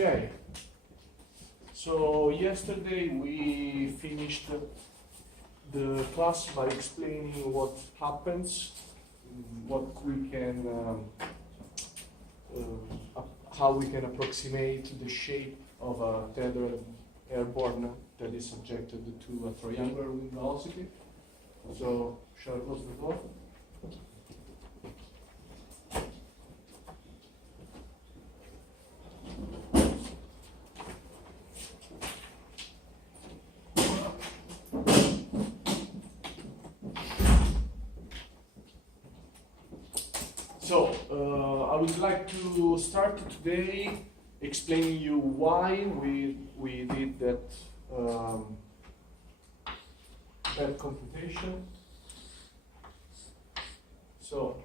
Okay, so yesterday we finished the class by explaining what happens, what we can, how we can approximate the shape of a tethered airborne that is subjected to a triangular wind velocity. So, shall I close the door? So, I would like to start today explaining you why we did that that computation. So,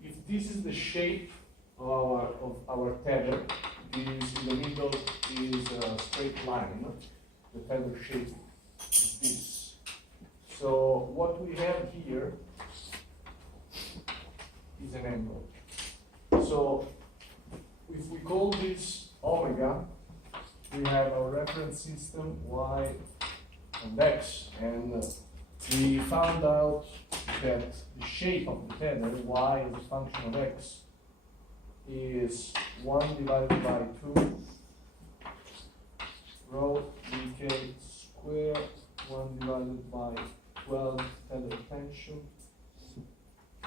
if this is the shape of our tether, this in the middle is a straight line. The tether shape is this. So, what we have here is an angle. So if we call this omega, we have our reference system y and x, and we found out that the shape of the tether y as a function of x is 1 divided by 2 rho dk square 1 divided by 12 tether tension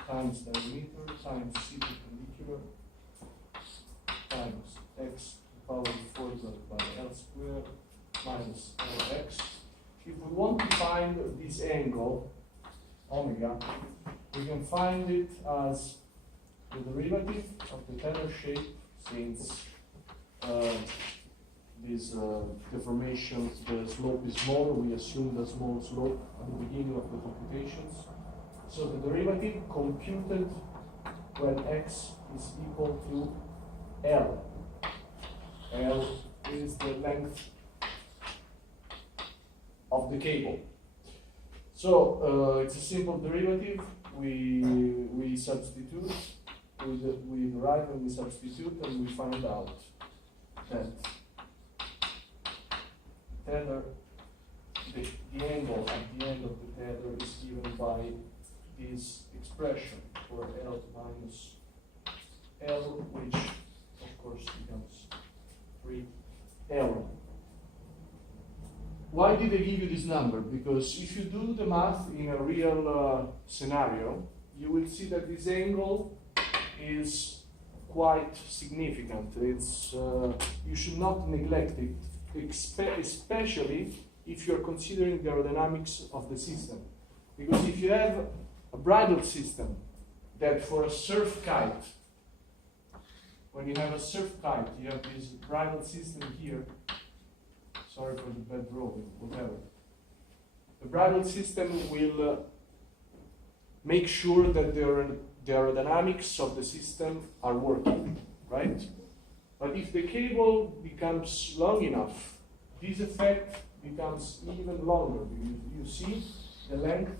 times diameter times c perpendicular times x to the power of 4 divided by L squared minus Lx. If we want to find this angle, omega, we can find it as the derivative of the tether shape, since this deformation, the slope is small, we assume the small slope at the beginning of the computations. So the derivative computed when x is equal to L. L is the length of the cable. So it's a simple derivative. We substitute, we derive and we substitute, and we find out that tether, the angle at the end of the tether is given by this expression for L minus L, which of course becomes 3L. Why did I give you this number? Because if you do the math in a real scenario, you will see that this angle is quite significant. It's, you should not neglect it, especially if you're considering the aerodynamics of the system. Because if you have a bridle system that for a surf kite, when you have a surf kite, you have this bridle system here. Sorry for the bad drawing, whatever. The bridle system will make sure that the aerodynamics of the system are working, right? But if the cable becomes long enough, this effect becomes even longer. You see the length.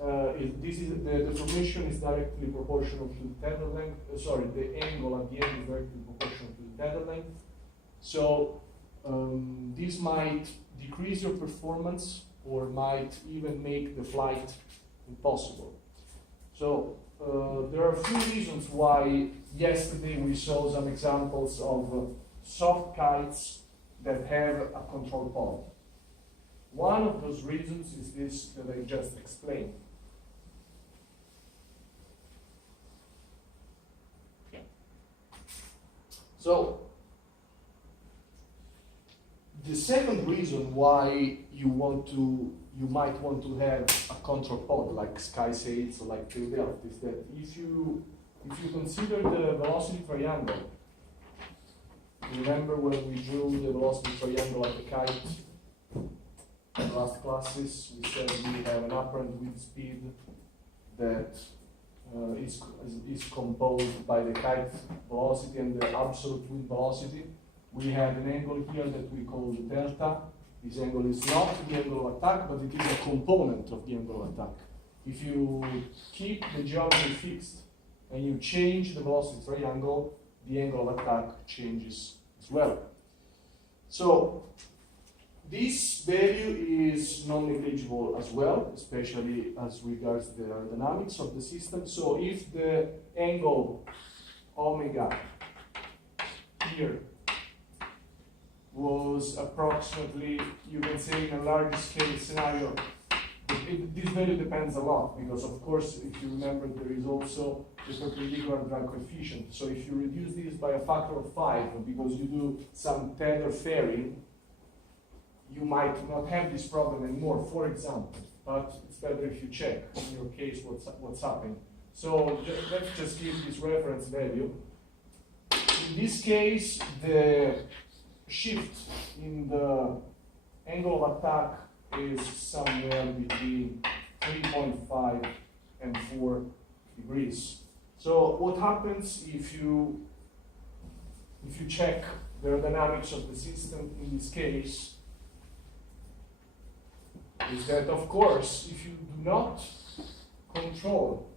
The deformation is directly proportional to the tether length. The angle at the end is directly proportional to the tether length. So this might decrease your performance or might even make the flight impossible. So there are a few reasons why yesterday we saw some examples of soft kites that have a control pod. One of those reasons is this that I just explained. So, the second reason why you might want to have a control pod like SkySails or like Philadelphia is that if you consider the velocity triangle, remember when we drew the velocity triangle of the kite in the last classes, we said we have an apparent wind speed that is composed by the kite velocity and the absolute wind velocity. We have an angle here that we call the delta. This angle is not the angle of attack, but it is a component of the angle of attack. If you keep the geometry fixed and you change the velocity triangle, the angle of attack changes as well. So this value is non-negligible as well, especially as regards the aerodynamics of the system. So if the angle omega here was approximately, you can say in a large scale scenario, this value depends a lot, because of course, if you remember, there is also the perpendicular drag coefficient. So if you reduce this by a factor of 5, because you do some tether fairing, you might not have this problem anymore, for example. But it's better if you check, in your case, what's happening. So let's just give this reference value. In this case, the shift in the angle of attack is somewhere between 3.5 and 4 degrees. So what happens if you check the aerodynamics of the system in this case is that, of course, if you do not control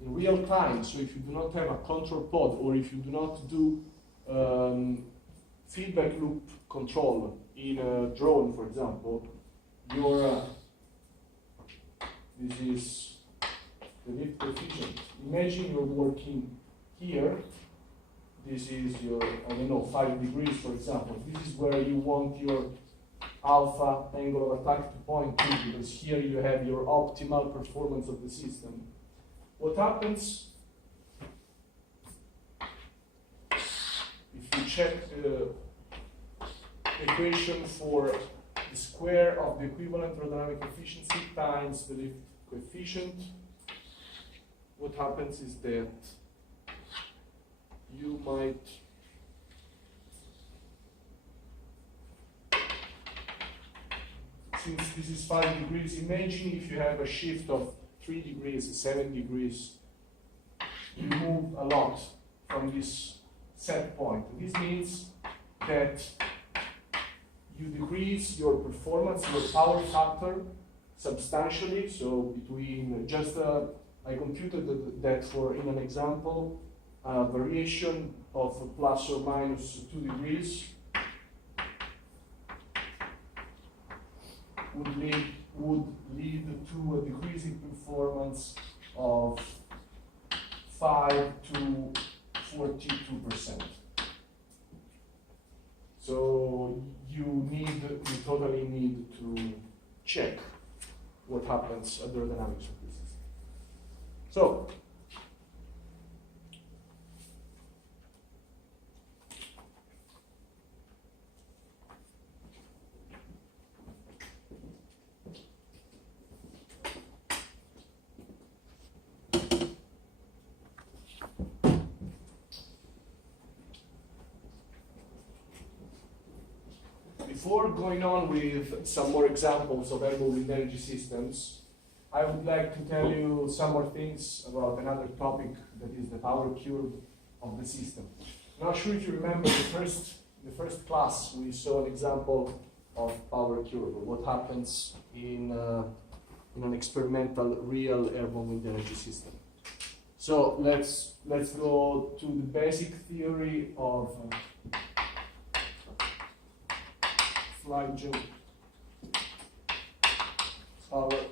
in real time, so if you do not have a control pod, or if you do not do feedback loop control in a drone, for example, this is the lift coefficient. Imagine you're working here. This is your, I don't know, 5 degrees, for example. This is where you want your alpha angle of attack to point to, because here you have your optimal performance of the system. What happens if you check the equation for the square of the equivalent aerodynamic efficiency times the lift coefficient? What happens is that you might since this is 5 degrees, imagine if you have a shift of 3 degrees, 7 degrees, you move a lot from this set point. This means that you decrease your performance, your power factor substantially. So between I computed that for, in an example, a variation of plus or minus 2 degrees would lead to a decrease in performance of 5 to 42%. So you totally need to check what happens at the aerodynamics of this system. So before going on with some more examples of airborne wind energy systems, I would like to tell you some more things about another topic, that is the power curve of the system. I'm not sure if you remember the first class we saw an example of power curve, or what happens in an experimental real airborne wind energy system. So let's go to the basic theory of flight jump power curve.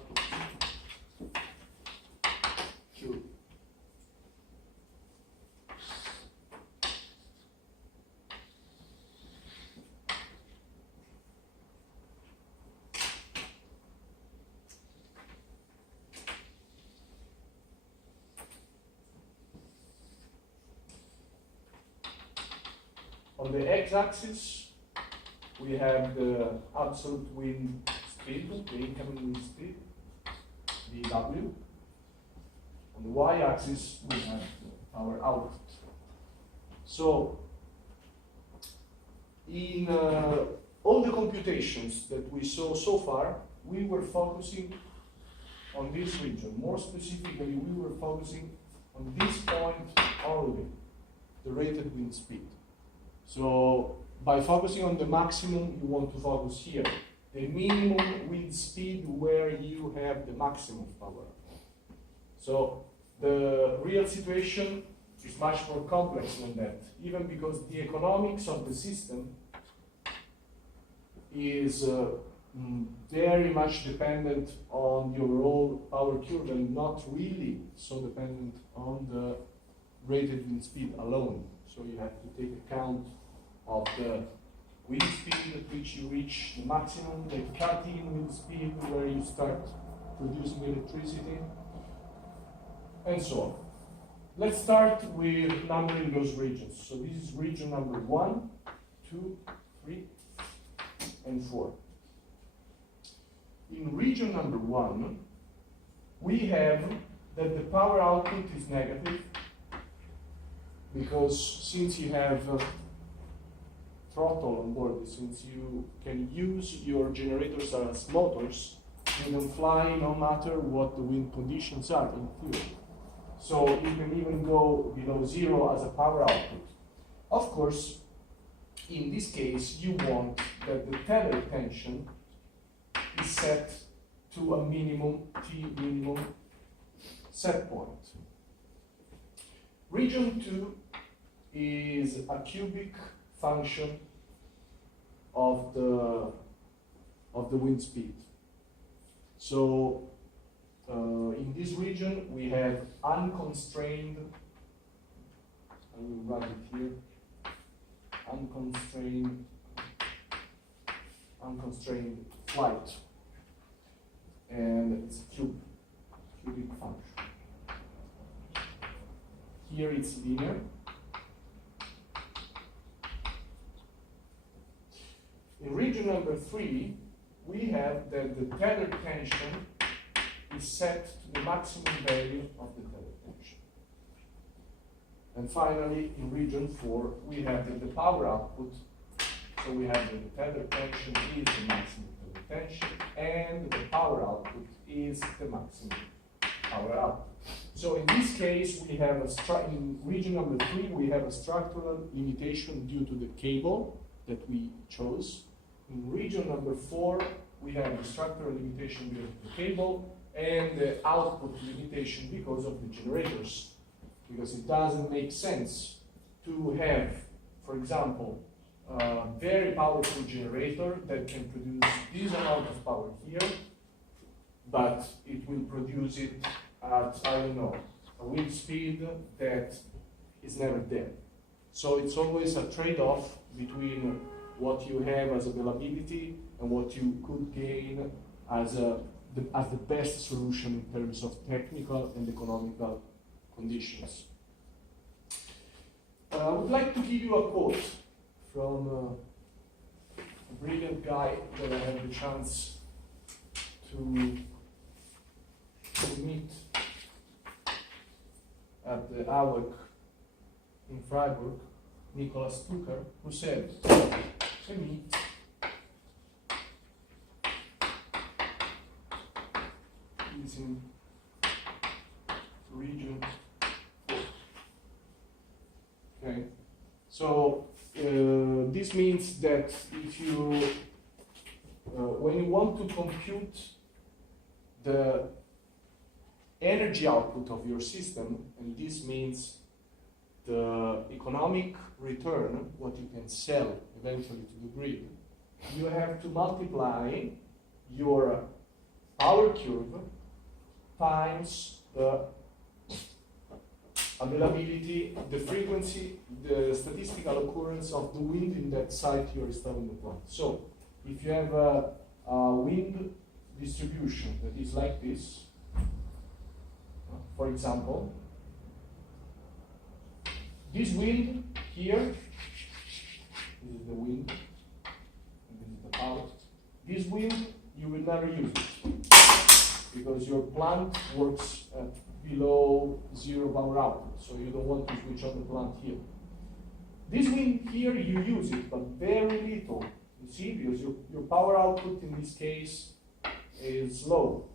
On the x-axis, we have the absolute wind speed, the incoming wind speed, dW. On the y-axis, we have our output. So, in all the computations that we saw so far, we were focusing on this region. More specifically, we were focusing on this point only, the rated wind speed. So, by focusing on the maximum, you want to focus here. The minimum wind speed where you have the maximum power. So the real situation is much more complex than that, even because the economics of the system is very much dependent on the overall power curve and not really so dependent on the rated wind speed alone. So you have to take account of the wind speed at which you reach the maximum, the cutting wind speed where you start producing electricity, and so on. Let's start with numbering those regions. So this is region number 1, 2, 3, and 4. In region number 1, we have that the power output is negative because since you have throttle on board, since you can use your generators as motors, you can fly no matter what the wind conditions are in theory. So you can even go below 0 as a power output. Of course, in this case, you want that the tether tension is set to a minimum, T minimum set point. Region 2 is a cubic function of the wind speed. So in this region we have unconstrained, I will write it here, unconstrained flight, and it's a cubic function. Here it's linear. In region number 3, we have that the tether tension is set to the maximum value of the tether tension. And finally, in region 4, we have that the power output, so we have that the tether tension is the maximum tether tension, and the power output is the maximum power output. So in this case, we have in region number 3, we have a structural limitation due to the cable that we chose. In region number 4, we have the structural limitation due to the cable and the output limitation because of the generators. Because it doesn't make sense to have, for example, a very powerful generator that can produce this amount of power here, but it will produce it at, I don't know, a wind speed that is never there. So it's always a trade-off between what you have as availability and what you could gain as the best solution in terms of technical and economical conditions. I would like to give you a quote from a brilliant guy that I had the chance to meet at the AWEC in Freiburg, Nicholas Tucker, who said, is in region 4. Okay, so this means that if you, when you want to compute the energy output of your system, and this means the economic return, what you can sell eventually to the grid, you have to multiply your power curve times the availability, the frequency, the statistical occurrence of the wind in that site you're installing the plant. So if you have a wind distribution that is like this, for example, this wind here, this is the wind, and this is the power. This wind, you will never use it, because your plant works at below 0 power output, so you don't want to switch on the plant here. This wind here, you use it, but very little, you see, because your power output in this case is low.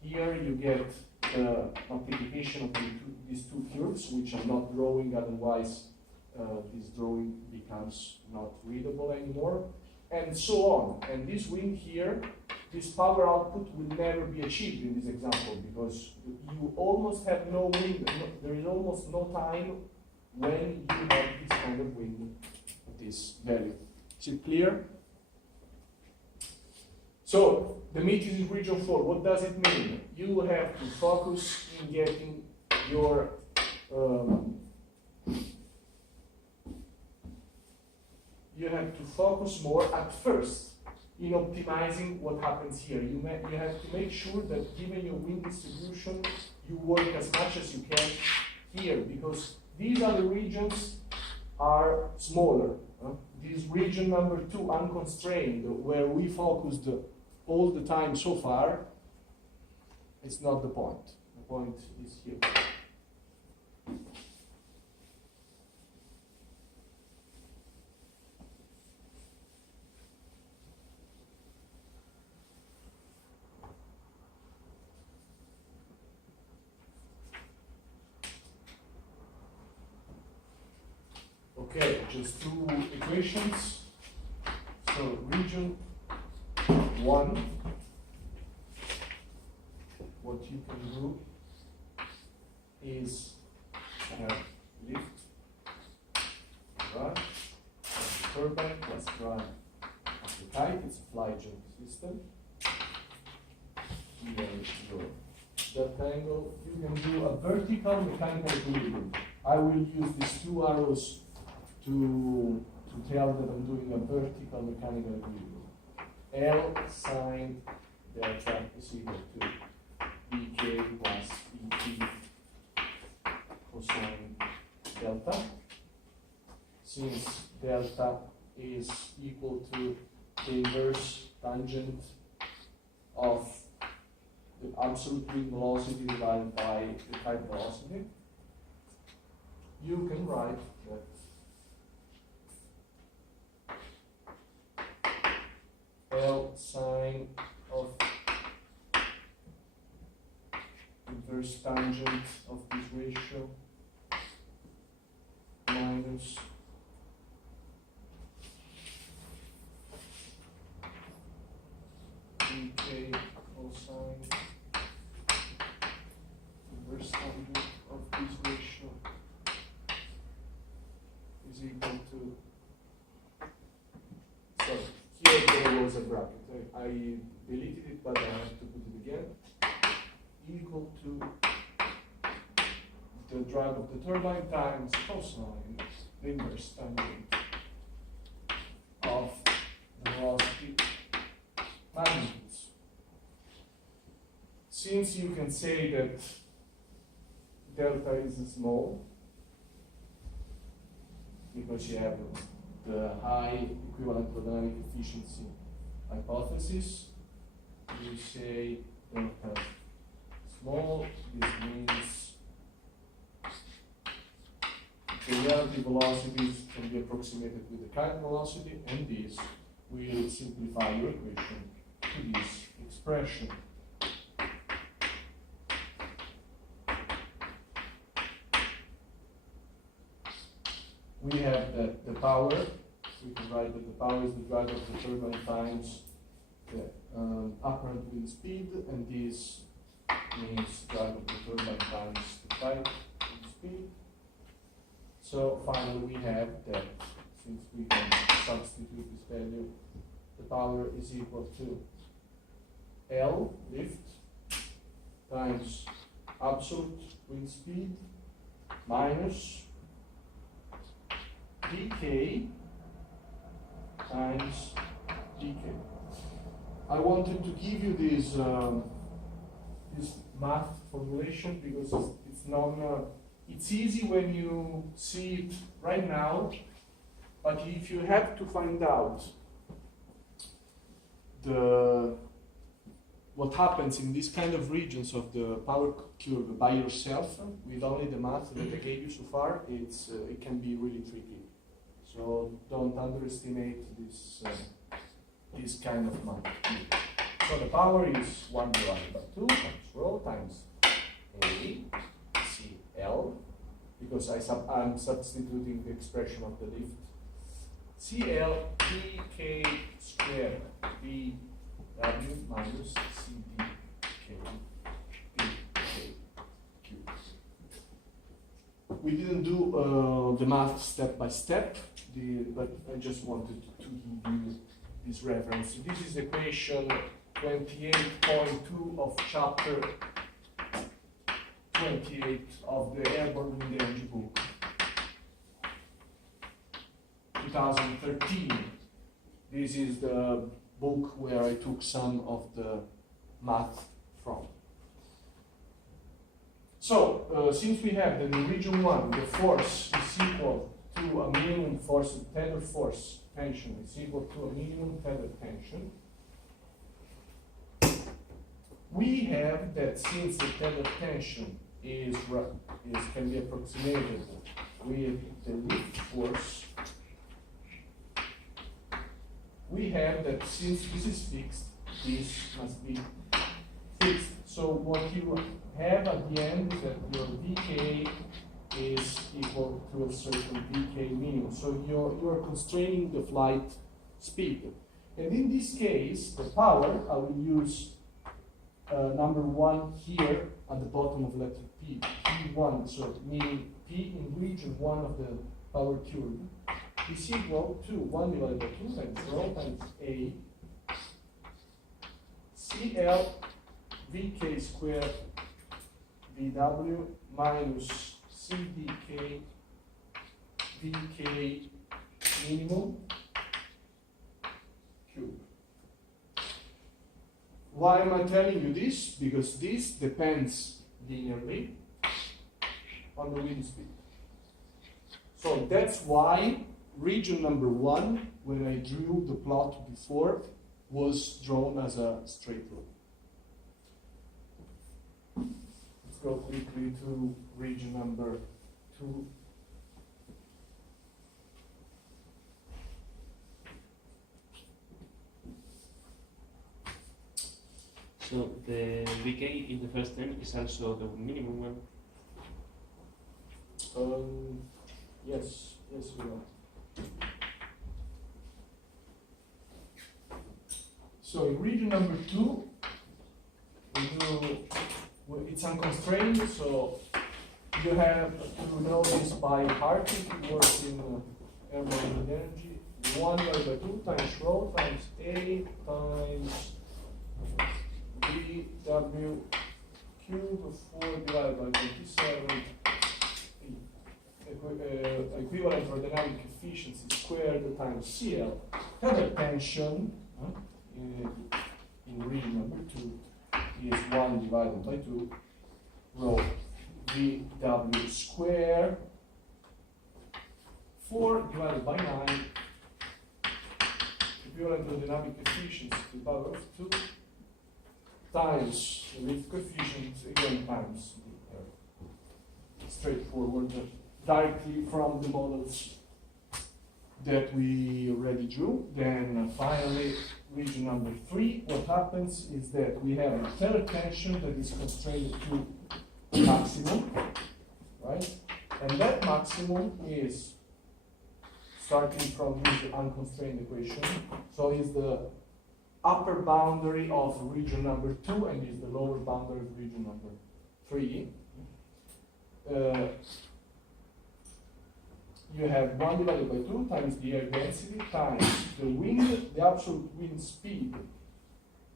Here you get the multiplication of these two curves, which are not drawing, otherwise this drawing becomes not readable anymore, and so on. And this wind here, this power output will never be achieved in this example, because you almost have no wind, there is almost no time when you have this kind of wind at this value. Is it clear? So, the meat is in region 4. What does it mean? You have to focus in getting your you have to focus more at first in optimizing what happens here. You have to make sure that given your wind distribution, you work as much as you can here, because these other regions are smaller. This region number 2, unconstrained, where we focused all the time so far, it's not the point. The point is here. Okay, just 2 equations. So region 1, what you can do is have lift, drive, of the turbine plus drive of the kite. It's a fly jump system. Here is your delta angle. You can do a vertical mechanical equilibrium. I will use these 2 arrows to tell that I'm doing a vertical mechanical equilibrium. L sine delta is equal to dk plus dt cosine delta. Since delta is equal to the inverse tangent of the absolute wind velocity divided by the kite velocity, you can write that L sine of inverse tangent of this ratio minus dk cosine inverse tangent of this ratio is equal to, so here there was a bracket. I deleted it, but I have to put it again. Equal to the drive of the turbine times cosine the inverse tangent of the velocity magnitudes. Since you can say that delta is small, because you have the high equivalent dynamic efficiency hypothesis, you say delta small. This means the relative velocities can be approximated with the kite velocity, and this will simplify your equation to this expression. We have that the power, we can write that the power is the drive of the turbine times the apparent wind speed, and this means drive of the turbine times the kite wind speed. So finally we have that, since we can substitute this value, the power is equal to L lift times absolute wind speed minus dk times dk. I wanted to give you this math formulation because it's non. It's easy when you see it right now, but if you have to find out what happens in these kind of regions of the power curve by yourself with only the math that I gave you so far, it can be really tricky. So don't underestimate this kind of math. So the power is 1 divided by 2 times rho times A CL, because I'm substituting the expression of the lift. CL dk squared dW minus CdK dk cubed. we didn't do the math step by step, but I just wanted to give you this reference. This is equation 28.2 of chapter 28 of the Airborne Wind Energy book, 2013. This is the book where I took some of the math from. So, since we have that in region 1, the force is equal to a minimum force, tether force tension is equal to a minimum tether tension, we have that since the tether tension can be approximated with the lift force, we have that since this is fixed, this must be fixed. So what you have at the end is that your dk is equal to a certain dk minimum. So you are constraining the flight speed. And in this case, the power, I will use number 1 here at the bottom of letter P, P1, so meaning P in region 1 of the power curve, is equal to 1 divided by 2 times rho times A CL Vk squared Vw minus CdK Vk minimum cube. Why am I telling you this? Because this depends linearly on the wind speed. So that's why region number 1, when I drew the plot before, was drawn as a straight line. Let's go quickly to region number 2. So the decay in the first term is also the minimum one? Yes, we are. So in region number 2, it's unconstrained, so you have to know this by heart if you work in Airborne Wind Energy. 1 divided by 2 times rho times A times Vw cube 4 divided by 27 equivalent for dynamic efficiency squared times CL. Tether tension in region number 2 is 1 divided by 2 rho Vw squared 4 divided by 9 equivalent to dynamic efficiency to the power of 2 times the lift coefficient, again times straightforward, directly from the models that we already drew. Then finally, region number 3, what happens is that we have a tether tension that is constrained to the maximum, right? And that maximum is starting from this unconstrained equation, so is the upper boundary of region number 2 and is the lower boundary of region number 3. You have 1 divided by 2 times the air density times the wind, the absolute wind speed.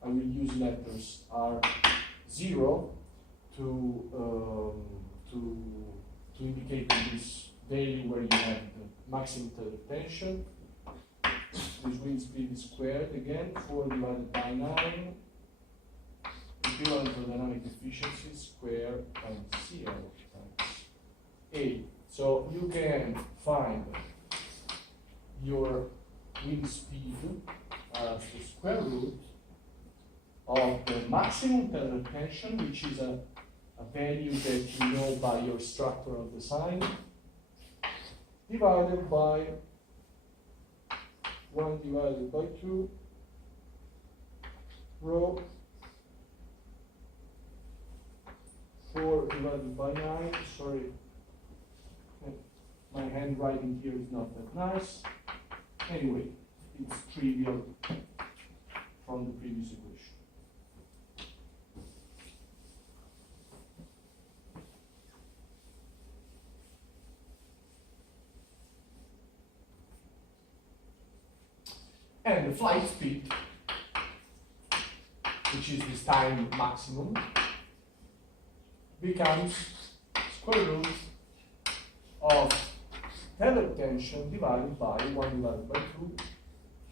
I will use letters R0 to indicate this value where you have the maximum tether tension. This wind speed is squared again, 4 divided by 9, equivalent to dynamic efficiency squared times CL times A. So you can find your wind speed as the square root of the maximum tether tension, which is a value that you know by your structural design, divided by 1 divided by 2 rho 4 divided by 9. Sorry, my handwriting here is not that nice. Anyway, it's trivial from the previous equation. And the flight speed, which is this time maximum, becomes square root of tether tension divided by 1 divided by 2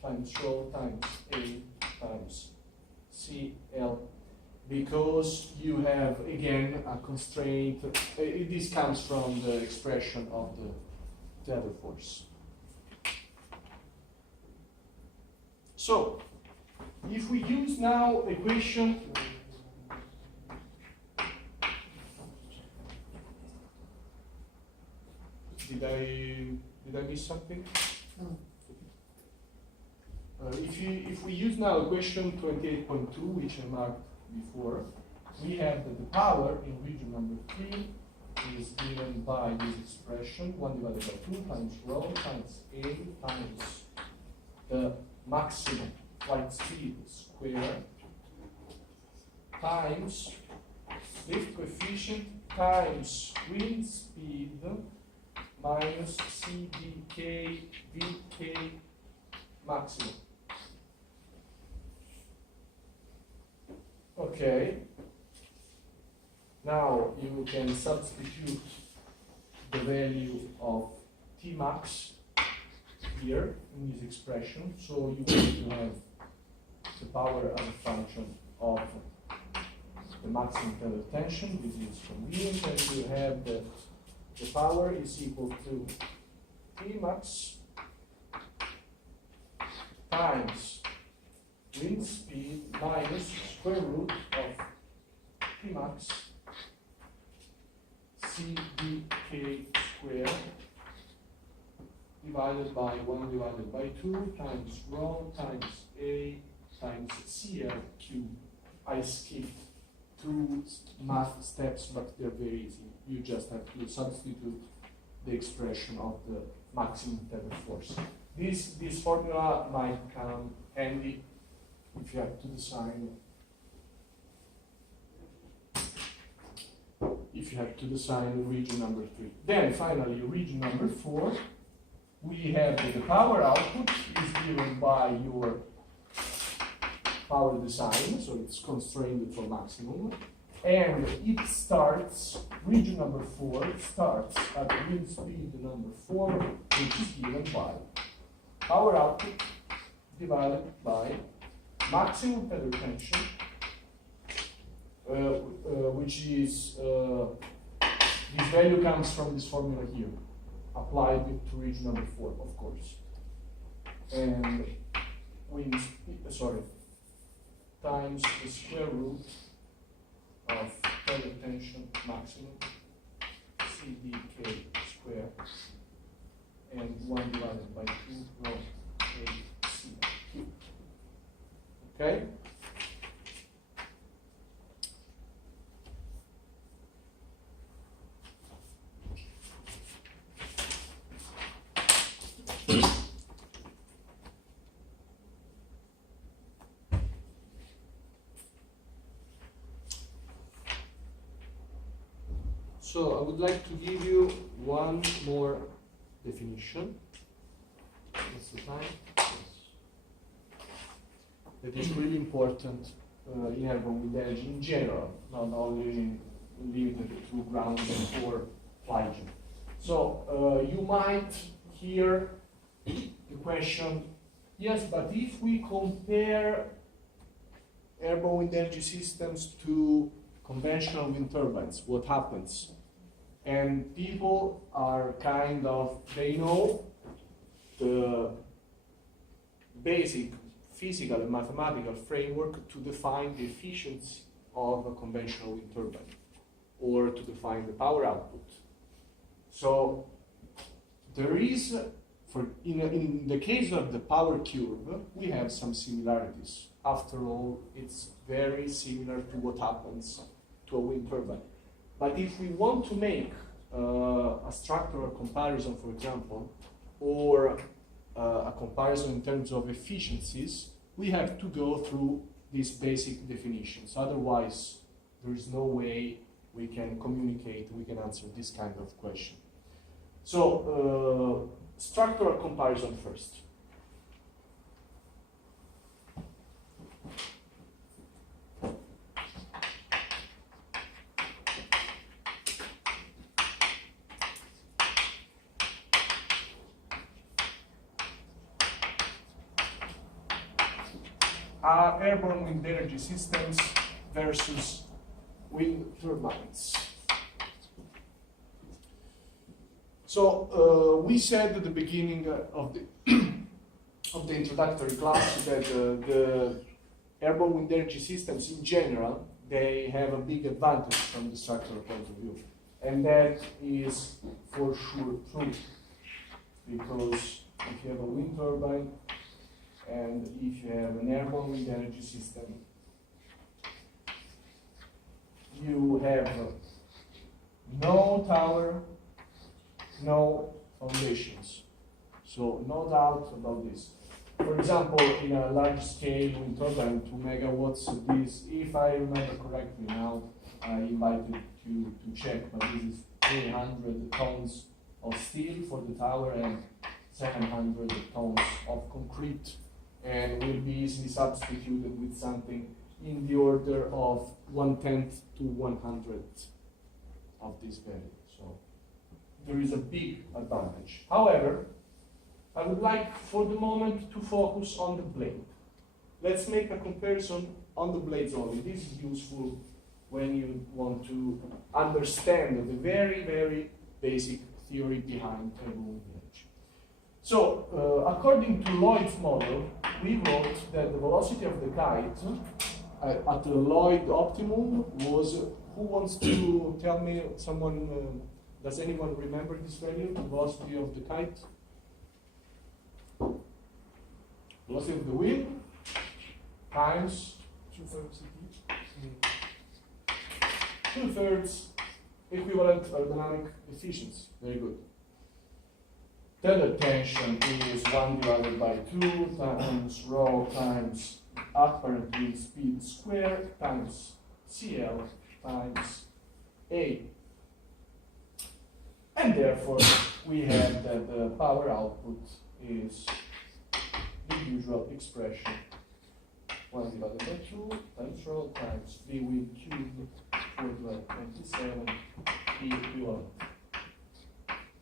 times rho times A times CL, because you have again a constraint. This comes from the expression of the tether force. So, if we use now equation did I miss something? No. If we use now equation 28.2, which I marked before, we have that the power in region number 3 is given by this expression, 1 divided by 2 times rho times A times the maximum flight speed square times lift coefficient times wind speed minus CDK VK maximum. Okay. Now you can substitute the value of T max here in this expression. So you want to have the power as a function of the maximum tether tension. This is convenient, and you have that the power is equal to T max times wind speed minus square root of T max CDK square divided by 1 divided by 2 times rho times A times CL cube. I skipped 2 math steps, but they're very easy. You just have to substitute the expression of the maximum tether force. This formula might come handy if you have to design region number 3. Then finally, region number 4, we have that the power output is given by your power design, so it's constrained for maximum, and it starts, region number 4 starts at wind speed number 4, which is given by power output divided by maximum tether tension, which is, this value comes from this formula here, applied to region number 4, of course. And wind speed, times the square root of tether tension maximum, CDK square, and 1 divided by 2 rho AC cube. Okay? So I would like to give you one more definition. What's the time? Yes. That is really important in airborne wind energy in general, not only limited to ground or flying. So you might hear the question, yes, but if we compare airborne wind energy systems to conventional wind turbines, what happens? And people are they know the basic physical and mathematical framework to define the efficiency of a conventional wind turbine, or to define the power output. So there is, in the case of the power curve, we have some similarities. After all, it's very similar to what happens to a wind turbine. But if we want to make a structural comparison, for example, or a comparison in terms of efficiencies, we have to go through these basic definitions. Otherwise, there is no way we can communicate, we can answer this kind of question. So, structural comparison first. are airborne wind energy systems versus wind turbines. So we said at the beginning of the of the introductory class that the airborne wind energy systems in general, they have a big advantage from the structural point of view. And that is for sure true. Because if you have a wind turbine and if you have an airborne wind energy system, you have no tower, no foundations. So no doubt about this. For example, in a large scale wind turbine, 2 megawatts, this, if I remember correctly now, I invited you to check, but this is 300 tons of steel for the tower and 700 tons of concrete, and will be easily substituted with something in the order of 1/10 to 100th of this value. So there is a big advantage. However, I would like for the moment to focus on the blade. Let's make a comparison on the blades only. This is useful when you want to understand the very, very basic theory behind airborne wind energy. So, according to Lloyd's model, we wrote that the velocity of the kite at the Lloyd optimum was, who wants to tell me, someone, does anyone remember this value, the velocity of the kite? Velocity of the wind times 2/3 equivalent aerodynamic efficiency. Very good. Tender tension is 1 divided by 2 times rho times apparent wind speed squared times CL times A. And therefore, we have that the power output is the usual expression, 1 divided by 2 times rho times V wind cubed 4 divided by 27 E equivalent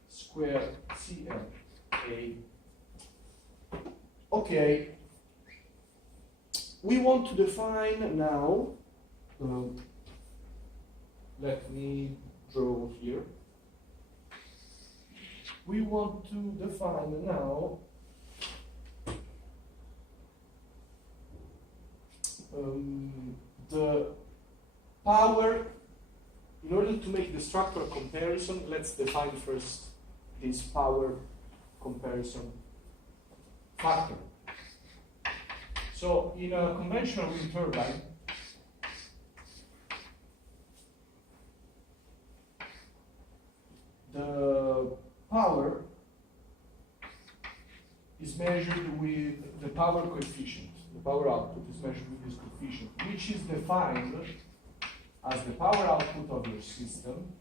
square CL A. Okay, we want to define now, let me draw here. We want to define now the power. In order to make the structural comparison, let's define first this power comparison factor. So in a conventional wind turbine, the power is measured with the power coefficient. The power output is measured with this coefficient, which is defined as the power output of your system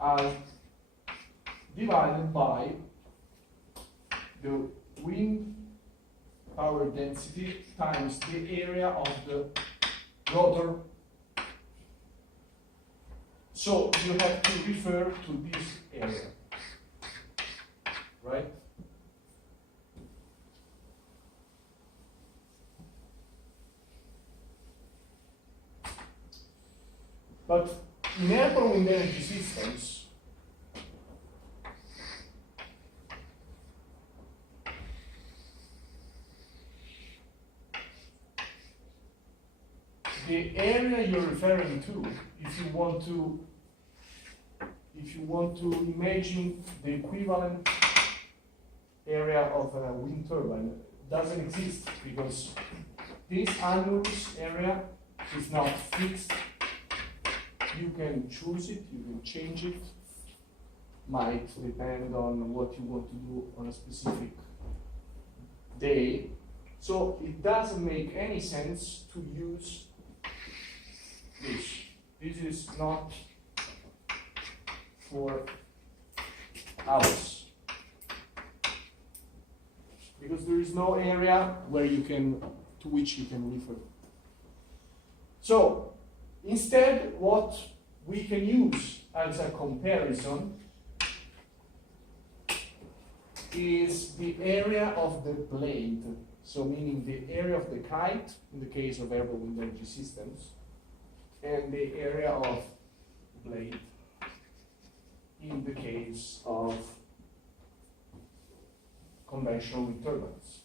as divided by the wind power density times the area of the rotor. So you have to refer to this area, right? But in airborne wind energy systems, the area you're referring to, if you want to imagine the equivalent area of a wind turbine, doesn't exist, because this annulus area is not fixed. You can choose it, you can change it, might depend on what you want to do on a specific day. So it doesn't make any sense to use this. This is not for us, because there is no area where you can, to which you can refer. So instead, what we can use as a comparison is the area of the blade, so meaning the area of the kite in the case of airborne wind energy systems, and the area of blade in the case of conventional wind turbines.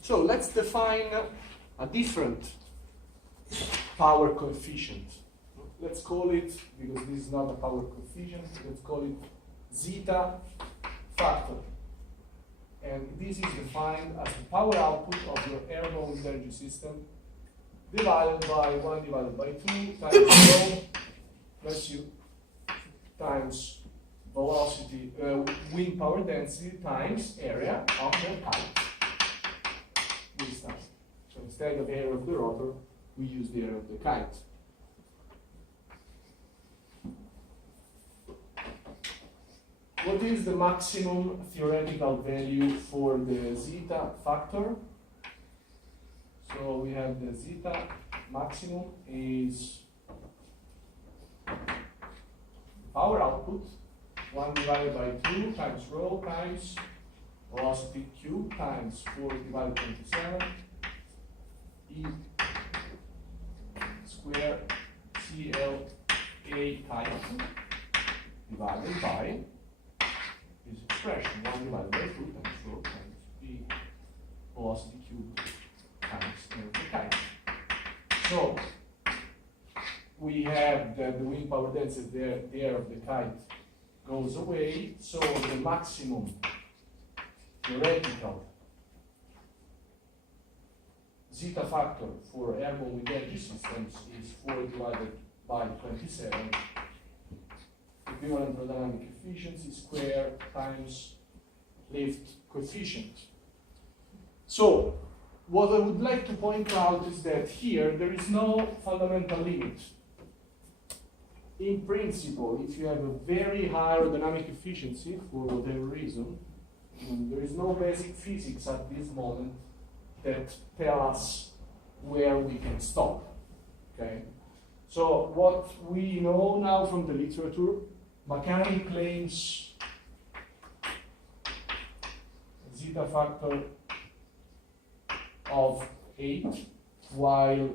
So let's define a different power coefficient. Let's call it, because this is not a power coefficient, let's call it zeta factor. And this is defined as the power output of your airborne wind energy system divided by 1 divided by 2 times rho plus u times velocity, wind power density times area of the kite. This time. So instead of area of the rotor, we use the area of the kite. What is the maximum theoretical value for the zeta factor? So we have the zeta maximum is power output 1 divided by 2 times rho times velocity q times 4 divided by 27 e square CLA kite divided by this expression 1 divided by 2 times rho times e velocity cubed times energy kite. So we have that the wind power density there of the kite goes away, so the maximum theoretical zeta factor for airborne wind energy systems is 4 divided by 27, equivalent aerodynamic efficiency square times lift coefficient. So what I would like to point out is that here there is no fundamental limit. In principle, if you have a very high aerodynamic efficiency for whatever reason, there is no basic physics at this moment that tell us where we can stop. Okay? So what we know now from the literature, Makani claims a zeta factor of 8, while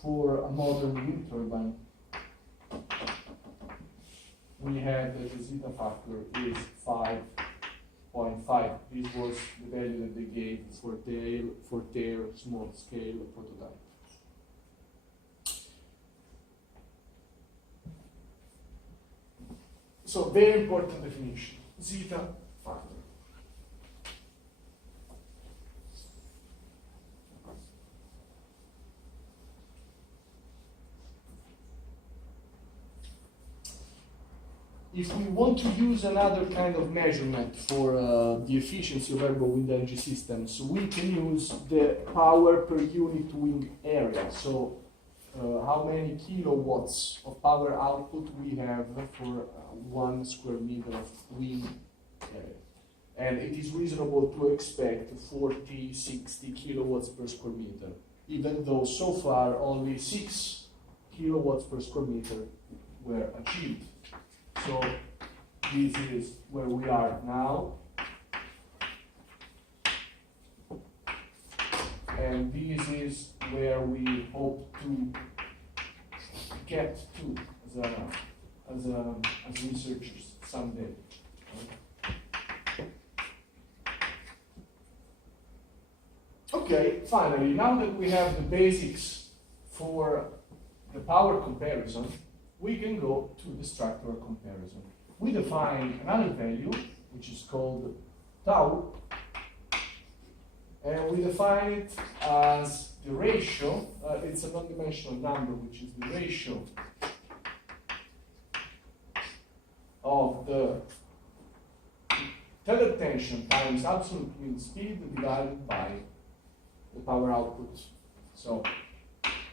for a modern wind turbine we have that the zeta factor is 5.5. This was the value that they gave for their small scale prototype. So very important definition, zeta factor. If we want to use another kind of measurement for the efficiency of airborne wind energy systems, we can use the power per unit wing area. So how many kilowatts of power output we have for 1 square meter of wing area. And it is reasonable to expect 40, 60 kilowatts per square meter, even though so far only 6 kilowatts per square meter were achieved. So this is where we are now. And this is where we hope to get to as researchers someday. Okay, finally, now that we have the basics for the power comparison, we can go to the structural comparison. We define another value, which is called tau, and we define it as the ratio, it's a non-dimensional number, which is the ratio of the tether tension times absolute wind speed divided by the power output. So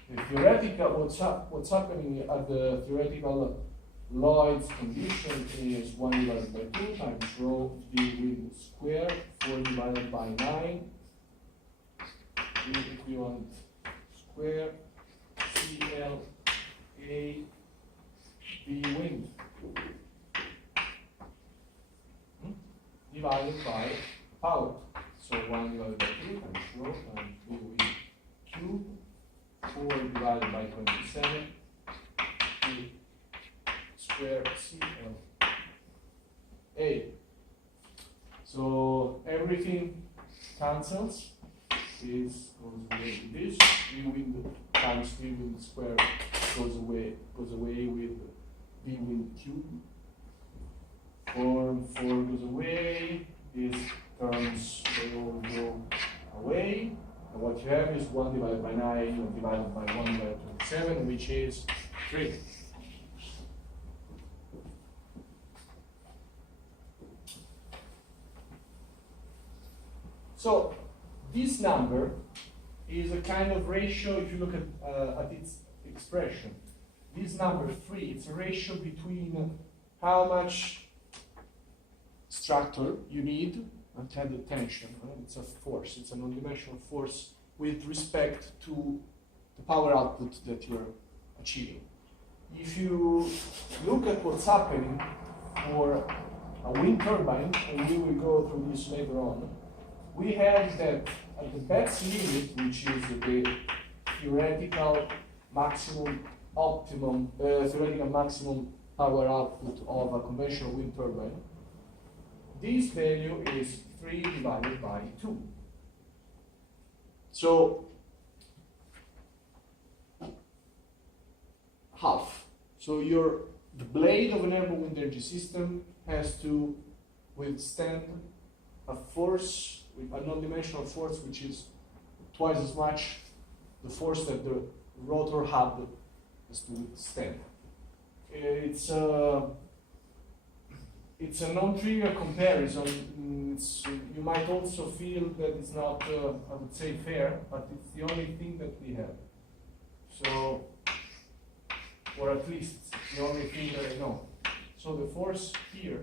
the theoretical, what's happening at the theoretical Lloyd's condition is 1 divided by 2 times rho d wind square, 4 divided by 9 equivalent square CL A B wind divided by power. So 1 divided by 2 times rho times B wind cube, 4 divided by 27 B square CL A. So everything cancels. This goes away with this. B wind times B wind square goes away with B wind cube. 4 and 4 goes away. These terms they all go away. And what you have is 1 divided by 9 divided by 1 divided by 27, which is 3. So this number is a kind of ratio. If you look at its expression, this number 3, it's a ratio between how much structure you need and tensile tension. It's a force, it's a non-dimensional force with respect to the power output that you're achieving. If you look at what's happening for a wind turbine, and we will go through this later on, we have that at the best limit, which is the theoretical maximum power output of a conventional wind turbine, this value is 3 divided by 2. So half. So the blade of an airborne wind energy system has to withstand a force, a non-dimensional force, which is twice as much the force that the rotor hub has to withstand. It's a non-trivial comparison. You might also feel that it's not, I would say, fair, but it's the only thing that we have. So, or at least the only thing that I know. So the force here,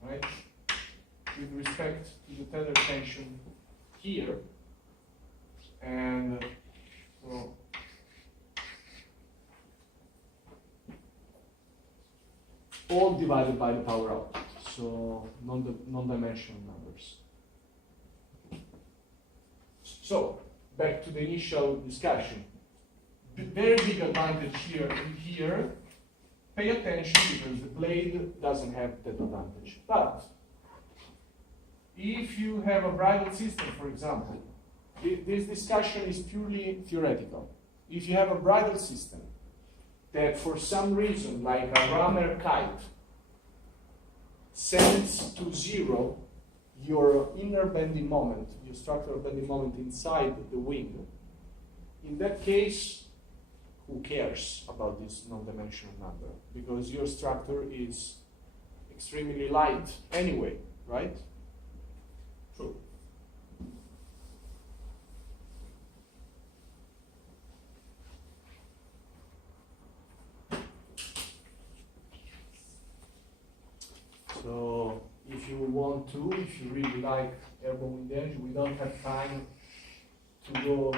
right, with respect to the tether tension here, and so all divided by the power output, so non-dimensional numbers. So, back to the initial discussion. The very big advantage here and here, pay attention because the blade doesn't have that advantage. But, if you have a bridle system, for example, this discussion is purely theoretical. If you have a bridle system that for some reason, like a rammer kite, sends to 0 your inner bending moment, your structural bending moment inside the wing, in that case, who cares about this non-dimensional number? Because your structure is extremely light anyway, right? True. So, if you want to, if you really like Airborne Wind Energy, we don't have time to go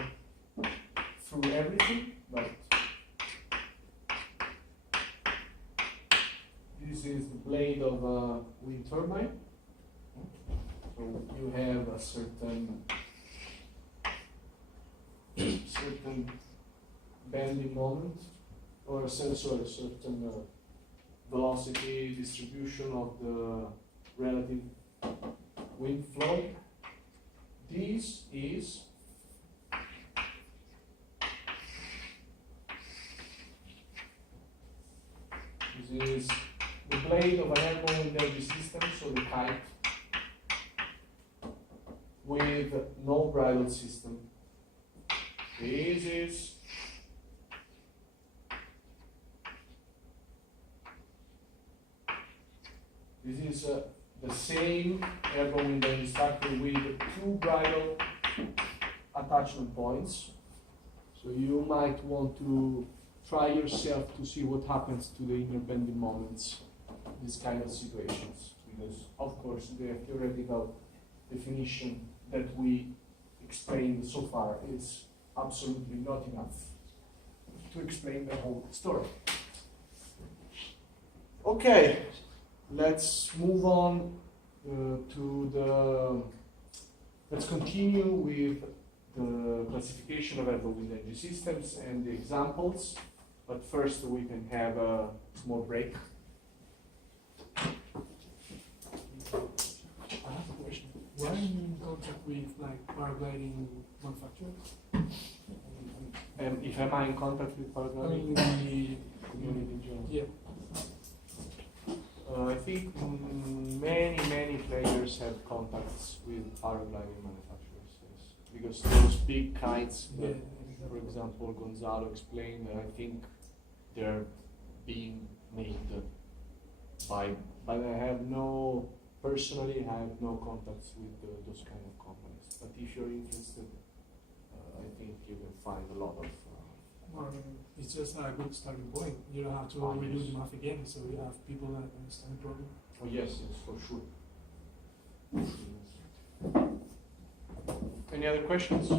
through everything, but this is the blade of a wind turbine. So you have a certain bending moment, or a certain velocity distribution of the relative wind flow. This is the blade of an airborne wind energy system, so the kite, with no bridle system. This is the same airborne wind energy structure with 2 bridle attachment points. So you might want to try yourself to see what happens to the inner bending moments in these kind of situations. Because, of course, the theoretical definition that we explained so far is absolutely not enough to explain the whole story. Okay, let's move on let's continue with the classification of airborne wind energy systems and the examples, but first we can have a small break. Why are you in contact with like paragliding manufacturers? If am I in contact with I paragliding? mean, Community in general? yeah. I think many players have contacts with paragliding manufacturers, yes. Because those big kites, Yeah, for example, Gonzalo explained, I think they're being made by, but I have no, personally, I have no contacts with those kind of companies. But if you're interested, I think you can find a lot of. Well, it's just a good starting point. You don't have to Ah, redo yes. the math again, so you have people that understand the problem. Oh yes, for sure. Any other questions?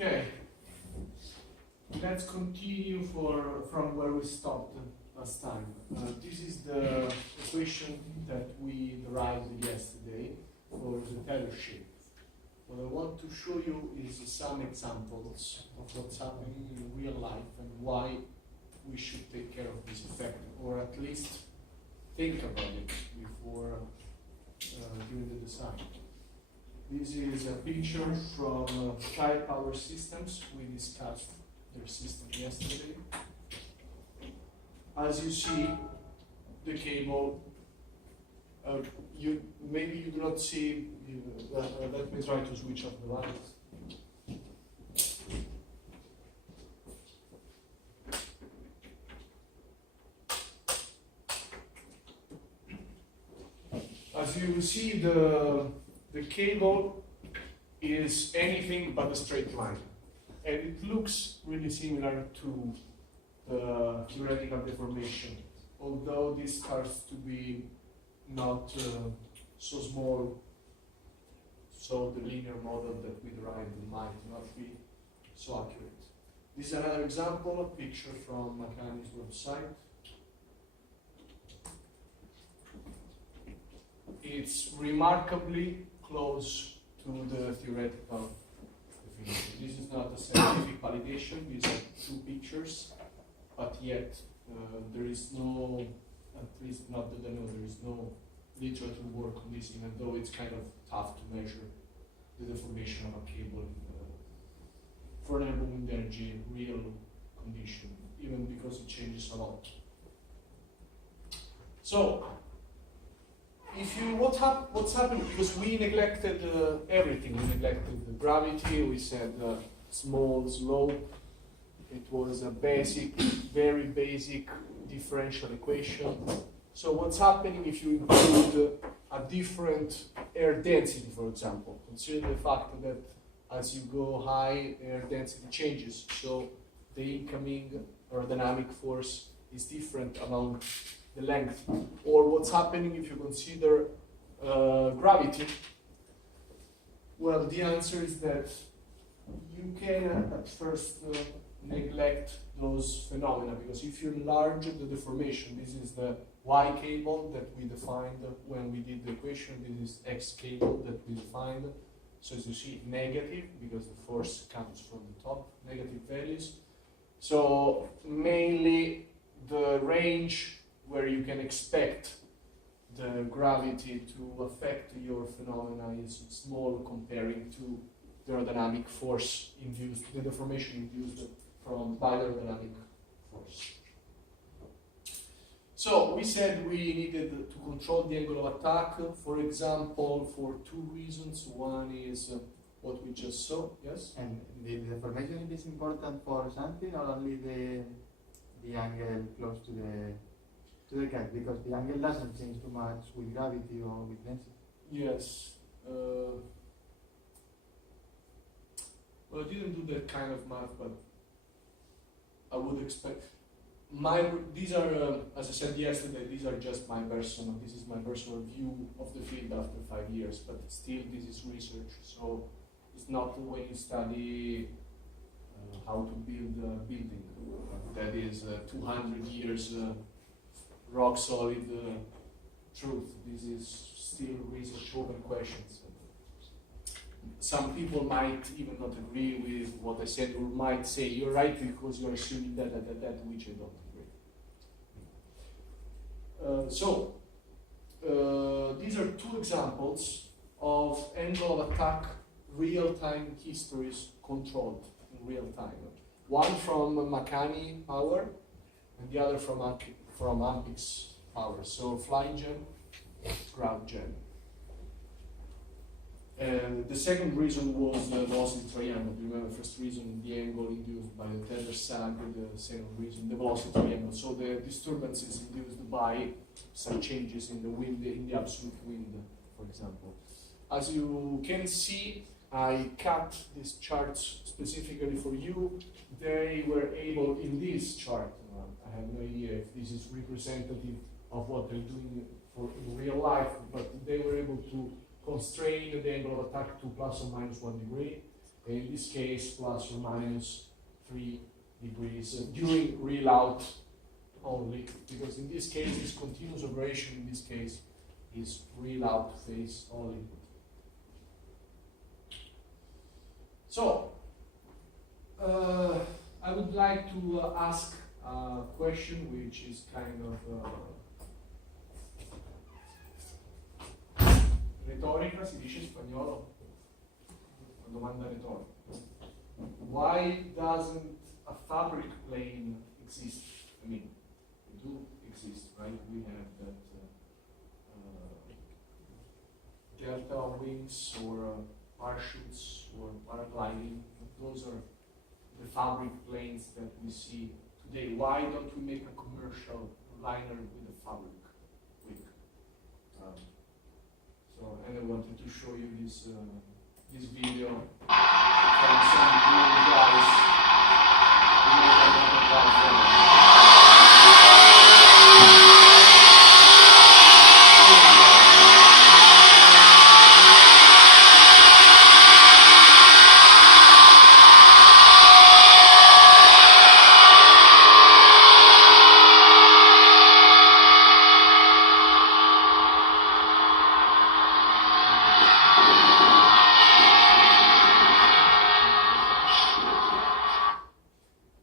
Okay, let's continue from where we stopped last time. This is the equation that we derived yesterday for the Taylor shape. What I want to show you is some examples of what's happening in real life and why we should take care of this effect, or at least think about it before doing the design. This is a picture from Sky Power Systems. We discussed their system yesterday. As you see, the cable, maybe you do not see, let me try to switch off the lights. As you will see, the cable is anything but a straight line. And it looks really similar to the theoretical deformation, although this starts to be not so small, so the linear model that we derived might not be so accurate. This is another example, a picture from Makani's website. It's remarkably close to the theoretical definition. This is not a scientific validation, these are two pictures, but yet there is no, at least not that I know, there is no literature work on this, even though it's kind of tough to measure the deformation of a cable for an airborne wind energy in real condition, even because it changes a lot. So, what's happened, because we neglected everything. We neglected the gravity, we said small slope. It was a basic, very basic differential equation. So what's happening if you include a different air density, for example? Consider the fact that as you go high, air density changes. So the incoming aerodynamic force is different along the length. Or what's happening if you consider gravity? Well, the answer is that you can at first neglect those phenomena, because if you enlarge the deformation, this is the Y cable that we defined when we did the equation, this is X cable that we defined. So as you see, negative, because the force comes from the top, negative values. So mainly the range where you can expect the gravity to affect your phenomena is small comparing to the aerodynamic force induced, the deformation induced by the aerodynamic force. So we said we needed to control the angle of attack, for example, for two reasons. One is what we just saw, yes? And the deformation is important for something, or only the angle close to the kite, because the angle doesn't change too much with gravity or with density. Yes. Well, I didn't do that kind of math, but I would expect these are, as I said yesterday, these are just this is my personal view of the field after 5 years, but still this is research, so it's not when you study how to build a building that is 200 years rock solid truth. This is still research open questions. Some people might even not agree with what I said, or might say you're right because you're assuming that, which I don't agree. These are two examples of angle of attack real-time histories controlled in real time. One from Makani power, and the other from Ampix power. So flying gem, ground gem. And the second reason was the velocity triangle. Remember, the first reason, the angle induced by the tether sag, the second reason, the velocity triangle. So the disturbance is induced by some changes in the wind, in the absolute wind, for example. As you can see, I cut these charts specifically for you. They were able, in this chart, I have no idea if this is representative of what they're doing in real life, but they were able to constrain the angle of attack to plus or minus 1 degree. In this case, plus or minus 3 degrees during real out only, because in this case, this continuous operation in this case is real out phase only. So, I would like to ask a question which is kind of retorica, si dice in spagnolo? Una domanda retorica. Why doesn't a fabric plane exist? I mean, they do exist, right? We have that delta wings or parachutes or paragliding. Those are the fabric planes that we see today. Why don't we make a commercial liner with a fabric wing? And I wanted to show you this video from some cool guys.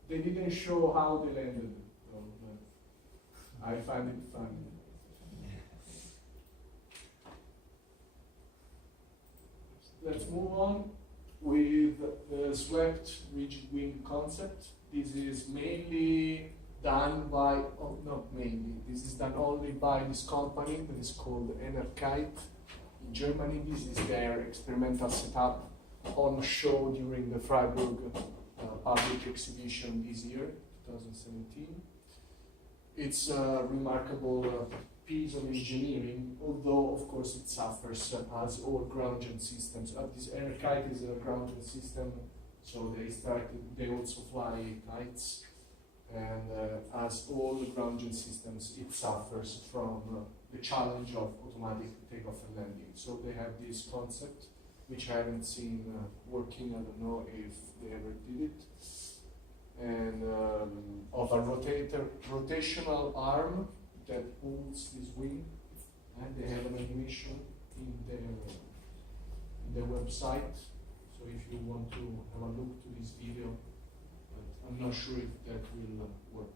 They didn't show how they landed, but I find it funny. Let's move on with the swept rigid wing concept. This is mainly done by, not mainly, this is done only by this company that is called Enerkite in Germany. This is their experimental setup on show during the Freiburg public exhibition this year, 2017. It's a remarkable piece of engineering, although of course it suffers as all ground gen systems. This Airkite is a ground gen system, so they also fly kites, and as all ground gen systems, it suffers from the challenge of automatic takeoff and landing. So they have this concept, which I haven't seen working. I don't know if they ever did it, and of a rotational arm that pulls this wing, and they have an animation in their website. So if you want to have a look to this video, but I'm not sure if that will work.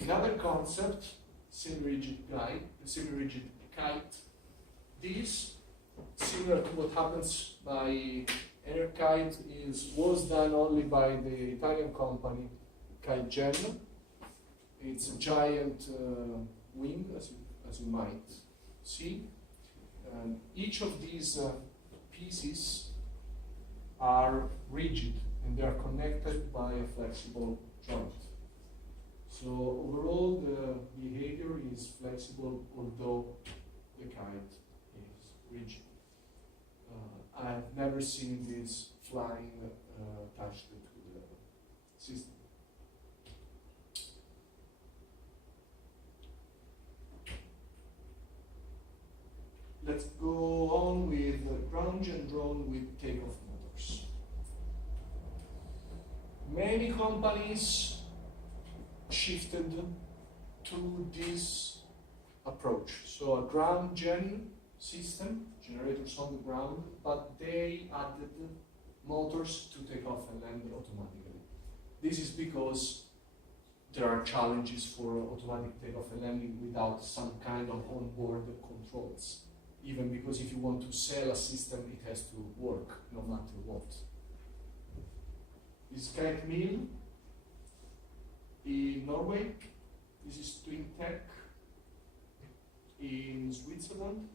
Another concept, semi-rigid kite. This, similar to what happens by Airkite, was done only by the Italian company Kite Gen. It's a giant wing, as you might see. And each of these pieces are rigid and they are connected by a flexible joint. So overall the behavior is flexible, although the kite is rigid. I've never seen this flying attached to the system. Let's go on with ground gen drone with takeoff motors. Many companies shifted to this approach. So a ground gen system, generators on the ground, but they added motors to take off and land automatically. This is because there are challenges for automatic takeoff and landing without some kind of onboard controls. Even because if you want to sell a system, it has to work no matter what. This is Kite Mill in Norway. This is Twin Tech in Switzerland.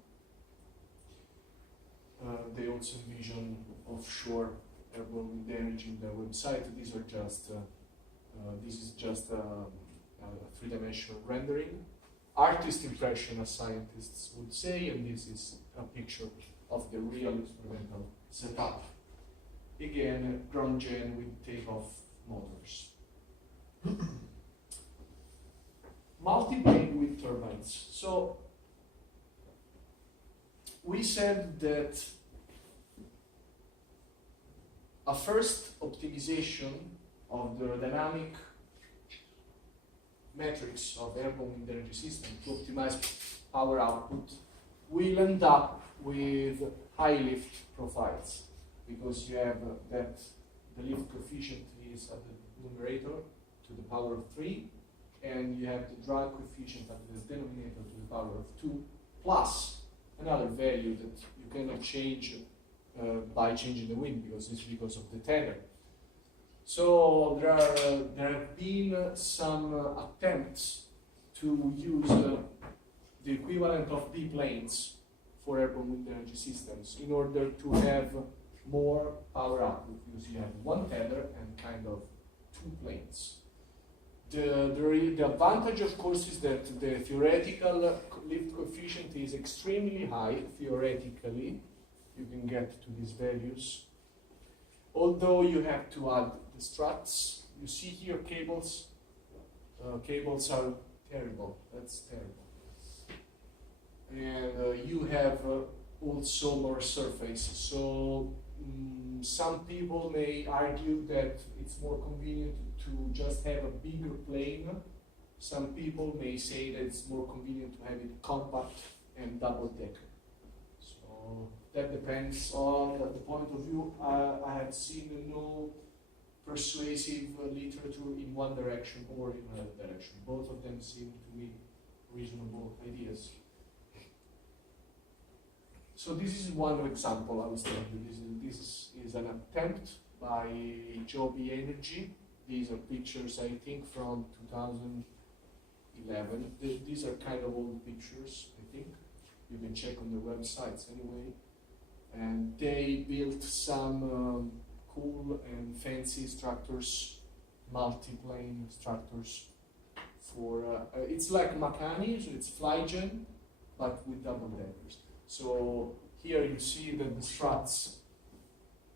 They also envision offshore airborne wind energy in their website. These are just this is just a three-dimensional rendering. Artist impression, as scientists would say, and this is a picture of the real experimental setup. Again, ground gen with takeoff motors. Multiplane with turbines. So we said that a first optimization of the dynamic metrics of airborne wind energy system to optimize power output will end up with high lift profiles, because you have that the lift coefficient is at the numerator to the power of 3, and you have the drag coefficient at the denominator to the power of 2, plus another value that you cannot change by changing the wind, because it's because of the tether. So there have been some attempts to use the equivalent of biplanes for airborne wind energy systems in order to have more power output, because you have one tether and kind of two planes. The advantage, of course, is that the theoretical lift coefficient is extremely high. Theoretically, you can get to these values. Although you have to add the struts. You see here cables. Cables are terrible. That's terrible. And you have also more surface. So some people may argue that it's more convenient to just have a bigger plane. Some people may say that it's more convenient to have it compact and double-decker. So that depends on the point of view. I have seen no persuasive literature in one direction or in another direction. Both of them seem to me reasonable ideas. So this is one example I was telling you. This is an attempt by Joby Energy. These are pictures, I think, from 2011. These are kind of old pictures, I think. You can check on their websites anyway. And they built some cool and fancy structures, multi-plane structures for, it's like Makani, so it's flygen, but with double deckers. So here you see that the struts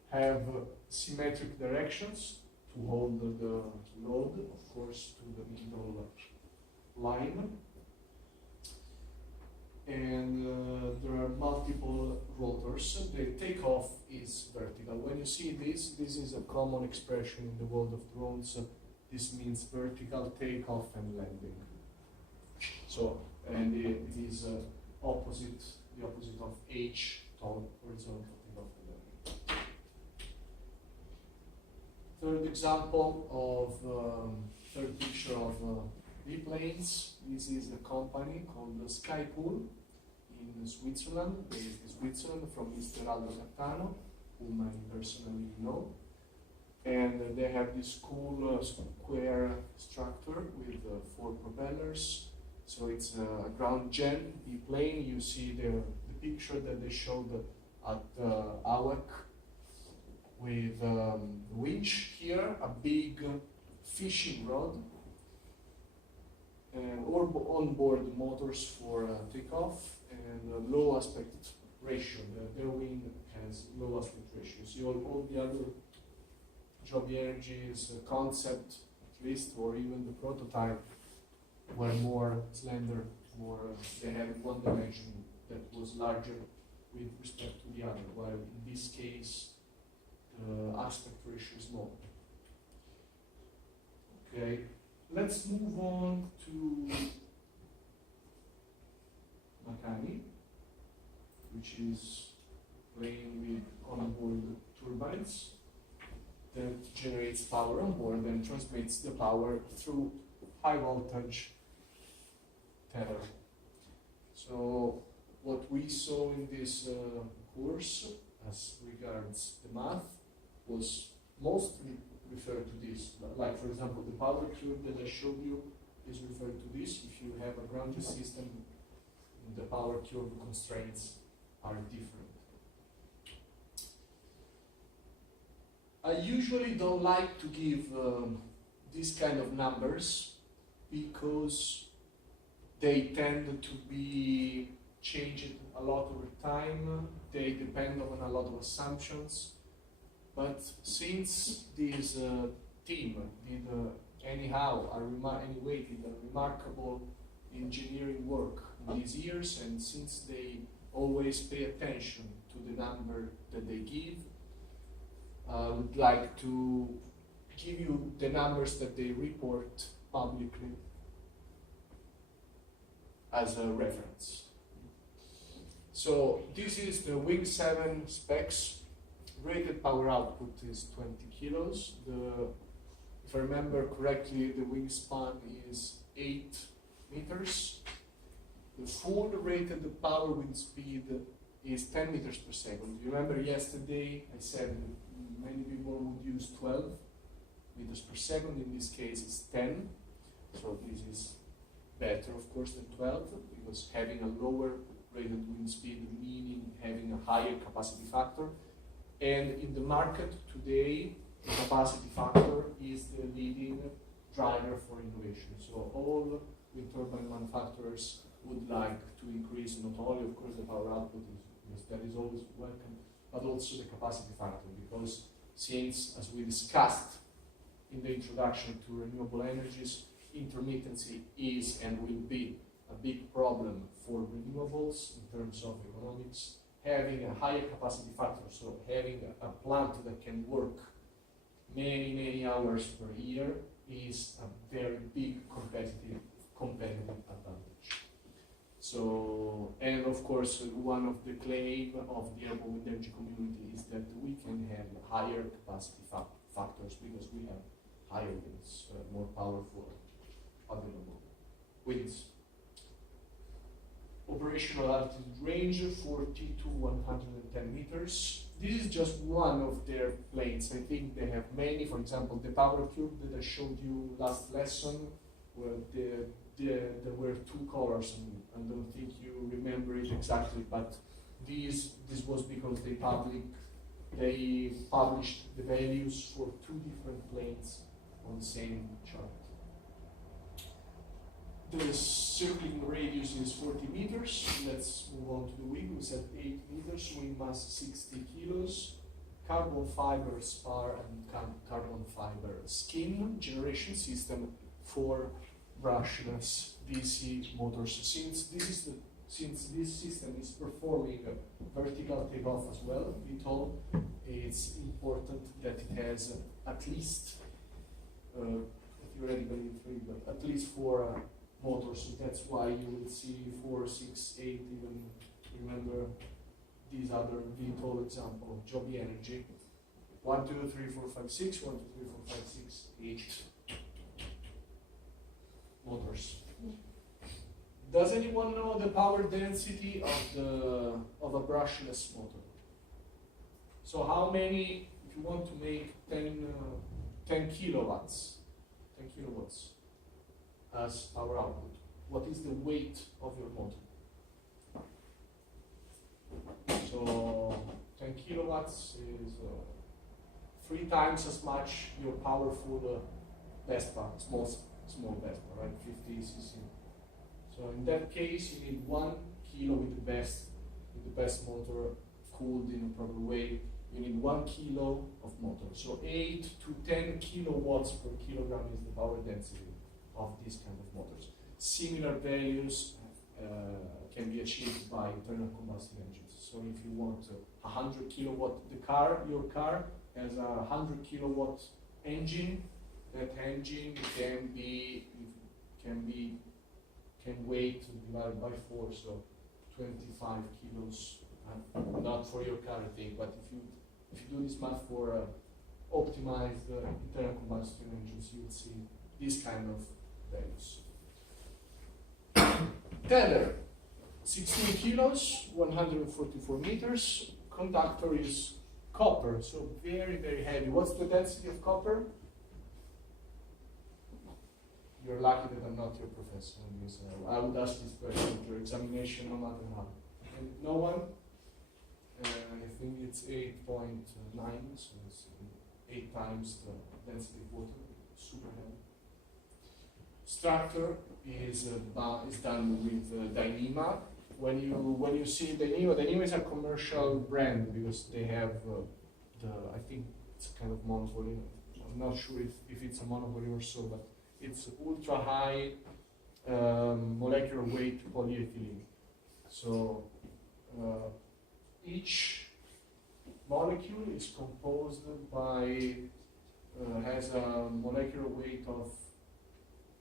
have symmetric directions to hold the load, of course, to the middle line. And there are multiple rotors. The takeoff is vertical. When you see this, this is a common expression in the world of drones. This means vertical takeoff and landing. So, and it is the opposite of H, horizontal takeoff and landing. Third example of, third picture of biplanes. This is a company called Skypool in Switzerland, based in Switzerland, from Mr. Aldo Cattano, whom I personally know. And they have this cool square structure with 4 propellers. So it's a ground gen biplane. You see the picture that they showed at AWAC with winch here, a big fishing rod, and onboard motors for takeoff, and low aspect ratio. Their wing has low aspect ratio. So all the other Job Energy's concept, at least, or even the prototype, were more slender, or they had one dimension that was larger with respect to the other, while in this case, the aspect ratio is small. Okay, let's move on to Makani, which is playing with onboard turbines that generates power on board and transmits the power through high voltage tether. So what we saw in this course as regards the math was mostly referred to this. Like, for example, the power curve that I showed you is referred to this. If you have a grounded system, the power curve constraints are different. I usually don't like to give these kind of numbers because they tend to be changed a lot over time. They depend on a lot of assumptions. But since this team did anyhow anyway did a remarkable engineering work in these years, and since they always pay attention to the number that they give, I would like to give you the numbers that they report publicly as a reference. So this is the Wing 7 specs. Rated power output is 20 kilos. If I remember correctly, the wingspan is 8 meters. The full rated power wind speed is 10 meters per second. You remember yesterday I said many people would use 12 meters per second. In this case, it's 10. So this is better, of course, than 12, because having a lower rated wind speed meaning having a higher capacity factor. And in the market today, the capacity factor is the leading driver for innovation. So all wind turbine manufacturers would like to increase not only, of course, the power output, because that is always welcome, but also the capacity factor, because since, as we discussed in the introduction to renewable energies, intermittency is and will be a big problem for renewables in terms of economics. Having a higher capacity factor, so having a plant that can work many hours per year, is a very big competitive advantage. So, and of course, one of the claims of the Airborne Wind Energy community is that we can have higher capacity factors because we have higher winds, more powerful available winds. Operational altitude range 40 to 110 meters. This is just one of their planes. I think they have many. For example, the power cube that I showed you last lesson, where there were two colors, and I don't think you remember it exactly, but this was because they published the values for two different planes on the same chart. The circling radius is 40 meters. Let's move on to the wing. We said 8 meters, wing mass 60 kilos. Carbon fiber spar and carbon fiber skin generation system for brushless DC motors. Since this system is performing a vertical takeoff as well, VTOL, it's important that it has at least, theoretically 3, but at least 4 motors. So that's why you will see 4, 6, 8, even remember these other VTOL example, Job Energy. 1, 2, 3, 4, 5, 6, 1, 2, 3, 4, 5, 6, 8 motors. Does anyone know the power density of a brushless motor? So how many, if you want to make 10 kilowatts as power output, what is the weight of your motor? So 10 kilowatts is 3 times as much your powerful Vespa, small Vespa, right? 50 cc. So in that case, you need 1 kilo with the best motor cooled in a proper way. You need 1 kilo of motor. So 8 to 10 kilowatts per kilogram is the power density of these kind of motors. Similar values can be achieved by internal combustion engines. So if you want 100 kilowatt, your car has a 100 kilowatt engine. That engine can weight divided by 4, so 25 kilos. Not for your car, I think, but if you do this math for optimized internal combustion engines, you will see this kind of values. Tether, 16 kilos, 144 meters. Conductor is copper, so very, very heavy. What's the density of copper? You're lucky that I'm not your professor, because I would ask this question at your examination no matter how. And no one? I think it's 8.9, so it's 8 times the density of water, super heavy. Structure is done with Dyneema. When you see Dyneema is a commercial brand because they have I think it's a kind of monopoly. I'm not sure if it's a monopoly or so, but it's ultra high molecular weight polyethylene. So each molecule is composed by has a molecular weight of,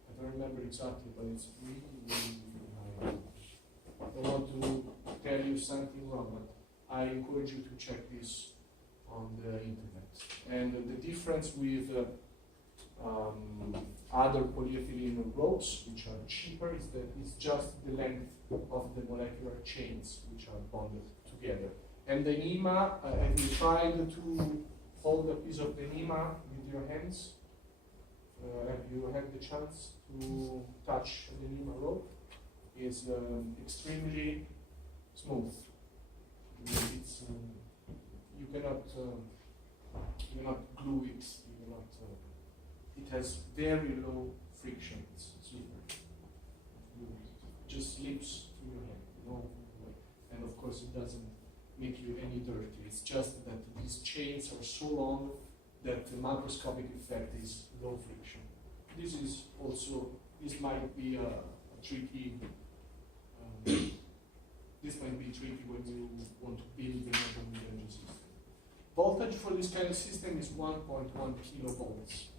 I don't remember exactly, but it's really, really high. I don't want to tell you something wrong, but I encourage you to check this on the internet. And the difference with other polyethylene ropes, which are cheaper, is that it's just the length of the molecular chains which are bonded together. And the Dyneema, have you tried to hold a piece of Dyneema with your hands? Have you had the chance to touch the Dyneema rope? It's extremely smooth. It's, you cannot glue it. It has very low friction. It's super. It just slips to your hand, no way. And of course, it doesn't make you any dirty. It's just that these chains are so long that the macroscopic effect is low friction. This might be a tricky. This might be tricky when you want to build an Airborne Wind Energy system. Voltage for this kind of system is 1.1 kilovolts.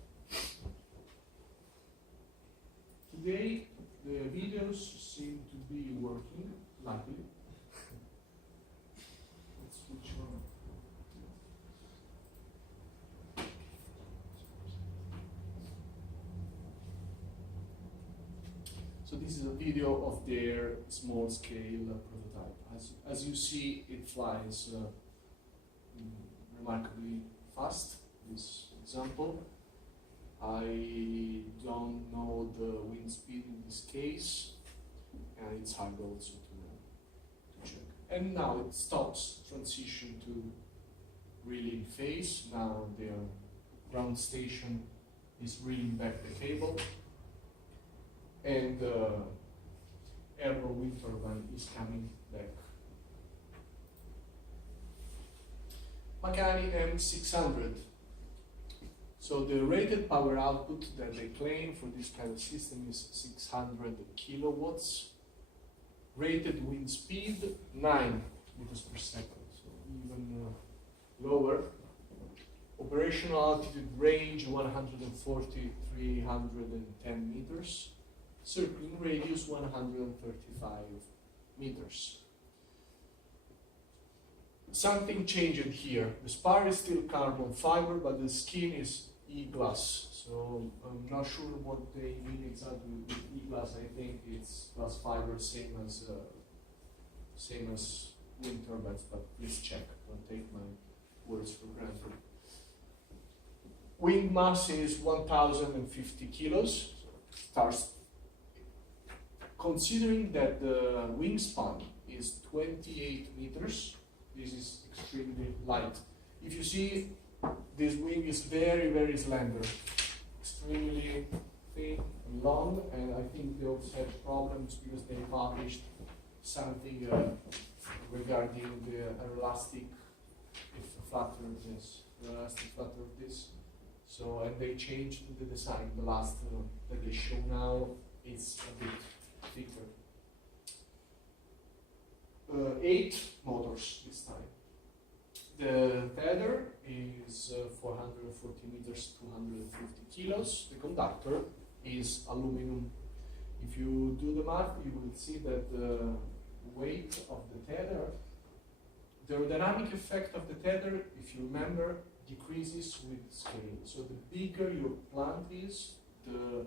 Today, the videos seem to be working, luckily. Let's switch on. So this is a video of their small-scale prototype. As you see, it flies remarkably fast, this example. I don't know the wind speed in this case, and it's hard also to check. And now it stops transition to reeling phase. Now their ground station is reeling back the cable, and the Airborne wind turbine is coming back. Makani M600. So the rated power output that they claim for this kind of system is 600 kilowatts. Rated wind speed 9 meters per second, so even lower. Operational altitude range 140-310 meters. Circling radius 135 meters. Something changed here. The spar is still carbon fiber, but the skin is e-glass. So I'm not sure what they mean exactly with e-glass. I think it's glass fiber, same as wind turbines. But please check. Don't take my words for granted. Wind mass is 1,050 kilos. Starts. Considering that the wingspan is 28 meters, this is extremely light. If you see this wing is very, very slender, extremely thin and long, and I think they also had problems because they published something regarding the elastic flutter of this, the elastic flutter of this. So, and they changed the design. The last that they show now is a bit thicker. 8 motors this time. The tether is 440 meters, 250 kilos. The conductor is aluminum. If you do the math, you will see that the weight of the tether, the aerodynamic effect of the tether, if you remember, decreases with scale. So the bigger your plant is, the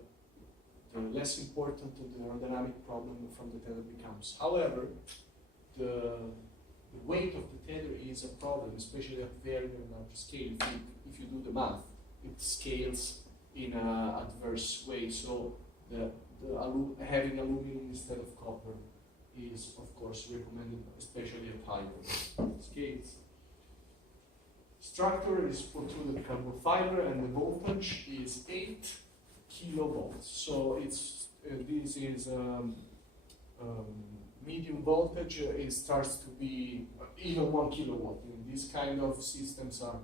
less important the aerodynamic problem from the tether becomes. However, the weight of the tether is a problem, especially at very, very large scale. If you do the math, it scales in an adverse way. So having aluminum instead of copper is, of course, recommended, especially at higher scales. Structure is photovoltaic carbon fiber, and the voltage is 8 kilovolts. So it's this is medium voltage. It starts to be even 1 kilowatt. And these kind of systems are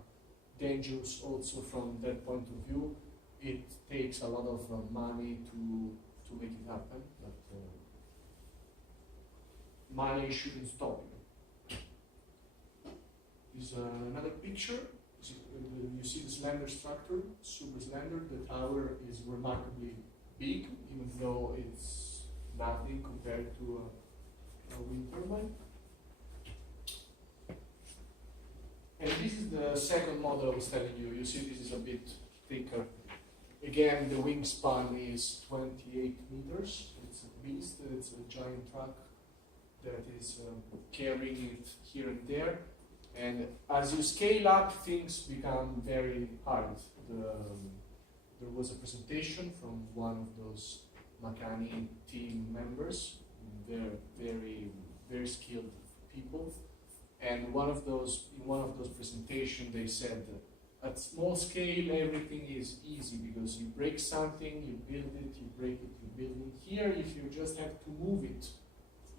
dangerous also from that point of view. It takes a lot of money to make it happen, but money shouldn't stop you. This is another picture. You see the slender structure, super slender. The tower is remarkably big, even though it's nothing compared to a wind turbine. And this is the second model I was telling you. You see this is a bit thicker. Again, the wingspan is 28 meters. It's a beast. It's a giant truck that is carrying it here and there. And as you scale up, things become very hard. There was a presentation from one of those Makani team members. They're very, very skilled people. And in one of those presentations, they said that at small scale, everything is easy because you break something, you build it, you break it, you build it. Here, if you just have to move it,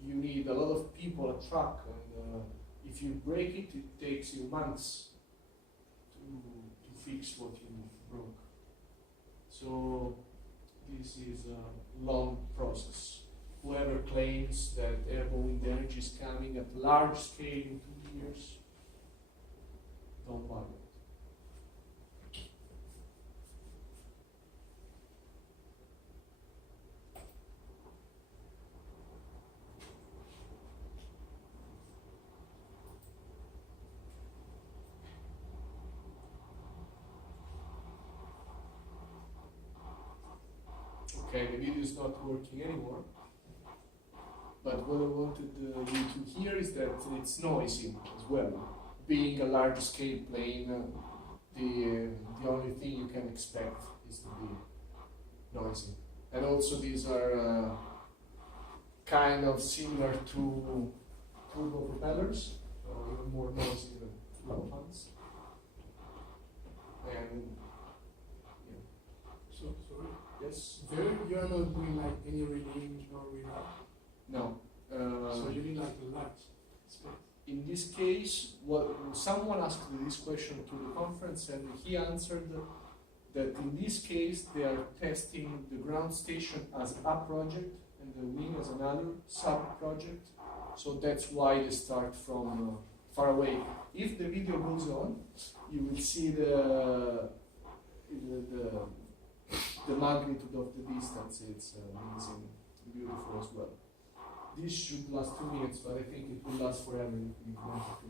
you need a lot of people, a truck, and if you break it, it takes you months to fix what you broke. So this is a long process. Whoever claims that Airborne Wind Energy is coming at large scale in 2 years, don't buy it. Okay, the video is not working anymore. But what I wanted you to hear is that it's noisy as well. Being a large-scale plane, the only thing you can expect is to be noisy. And also these are kind of similar to turbo propellers, even more noisy than turbofans. And yeah. So, sorry. Yes. You are not doing like any reading or without. No. So you need like a large space. In this case, someone asked this question to the conference, and he answered that in this case they are testing the ground station as a project and the wing as another sub-project. So that's why they start from far away. If the video goes on, you will see the magnitude of the distance. It's amazing, beautiful as well. This should last 2 minutes, but I think it will last forever if we want it to.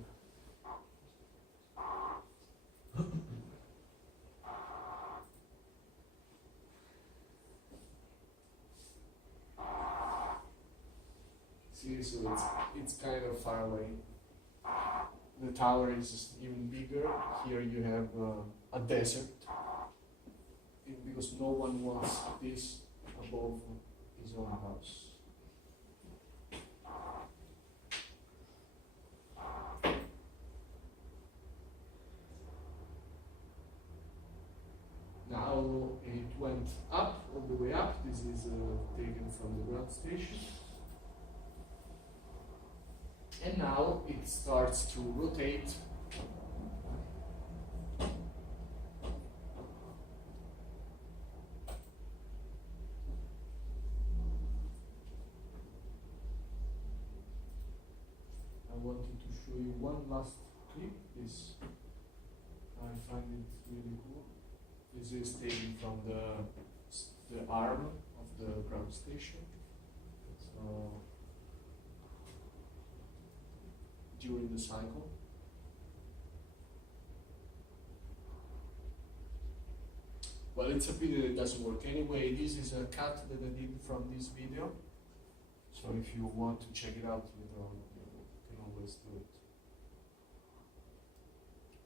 See, so it's kind of far away. The tower is even bigger. Here you have a desert, because no one wants this above his own house. went up, all the way up. This is taken from the ground station. And now it starts to rotate. I wanted to show you one last clip. This I find it really cool. This is taken from the arm of the ground station. So during the cycle. Well, it's a pity that it doesn't work. Anyway, this is a cut that I did from this video. So if you want to check it out later on, you can always do it.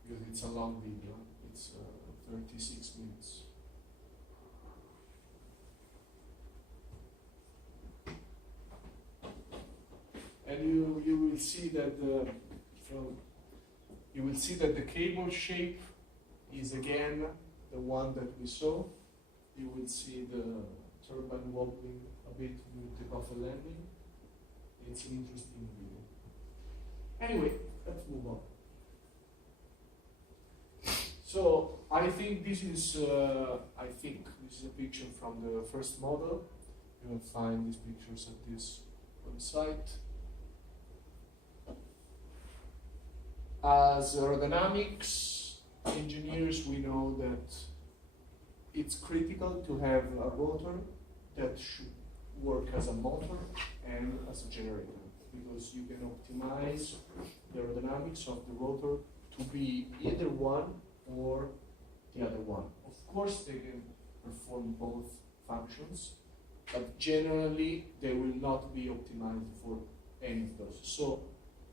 Because it's a long video. It's 36 minutes. And you will see that the cable shape is again the one that we saw. You will see the turbine wobbling a bit when you take off the landing. It's an interesting video. Anyway, let's move on. So I think this is a picture from the first model. You will find these pictures at this website. As aerodynamics engineers, we know that it's critical to have a rotor that should work as a motor and as a generator, because you can optimize the aerodynamics of the rotor to be either one or the other one. Of course, they can perform both functions, but generally they will not be optimized for any of those. So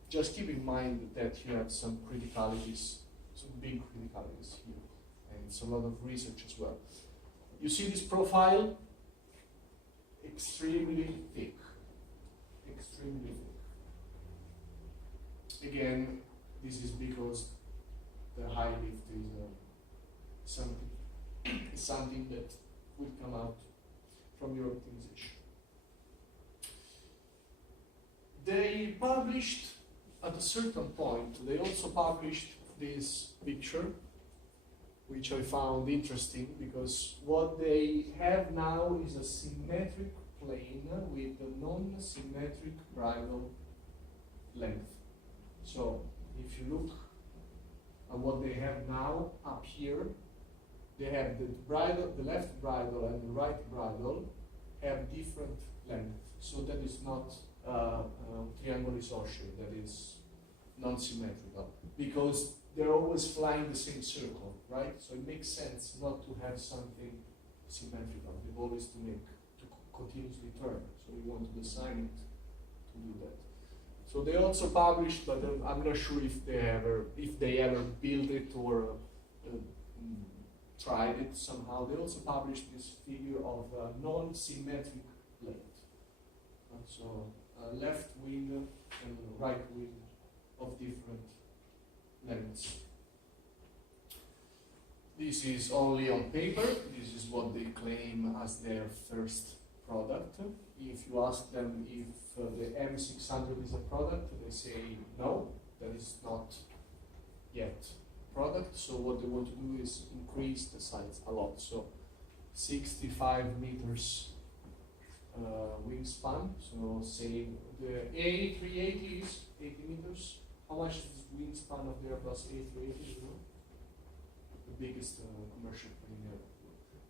just keep in mind that you have some criticalities, some big criticalities here, and it's a lot of research as well. You see this profile? Extremely thick. Extremely thick. Again, this is because the high lift is something that will come out from your optimization. They published, at a certain point, they also published this picture, which I found interesting, because what they have now is a symmetric plane with a non-symmetric bridle length. So if you look at what they have now up here, they have the bridle, the left bridle and the right bridle have different length. So that is not triangle isochron, that is non-symmetrical, because they're always flying the same circle, right? So it makes sense not to have something symmetrical. The goal is to continuously turn. So we want to design it to do that. So they also published, but I'm not sure if they ever built it or tried it somehow. They also published this figure of non-symmetric plate. So left wing and right wing of different lengths. This is only on paper. This is what they claim as their first product. If you ask them if the M600 is a product, they say no, that is not yet a product. So what they want to do is increase the size a lot. So 65 meters wingspan. So say the A380 is 80 meters. How much is the wingspan of the Airbus A380? You know? The biggest commercial plane ever.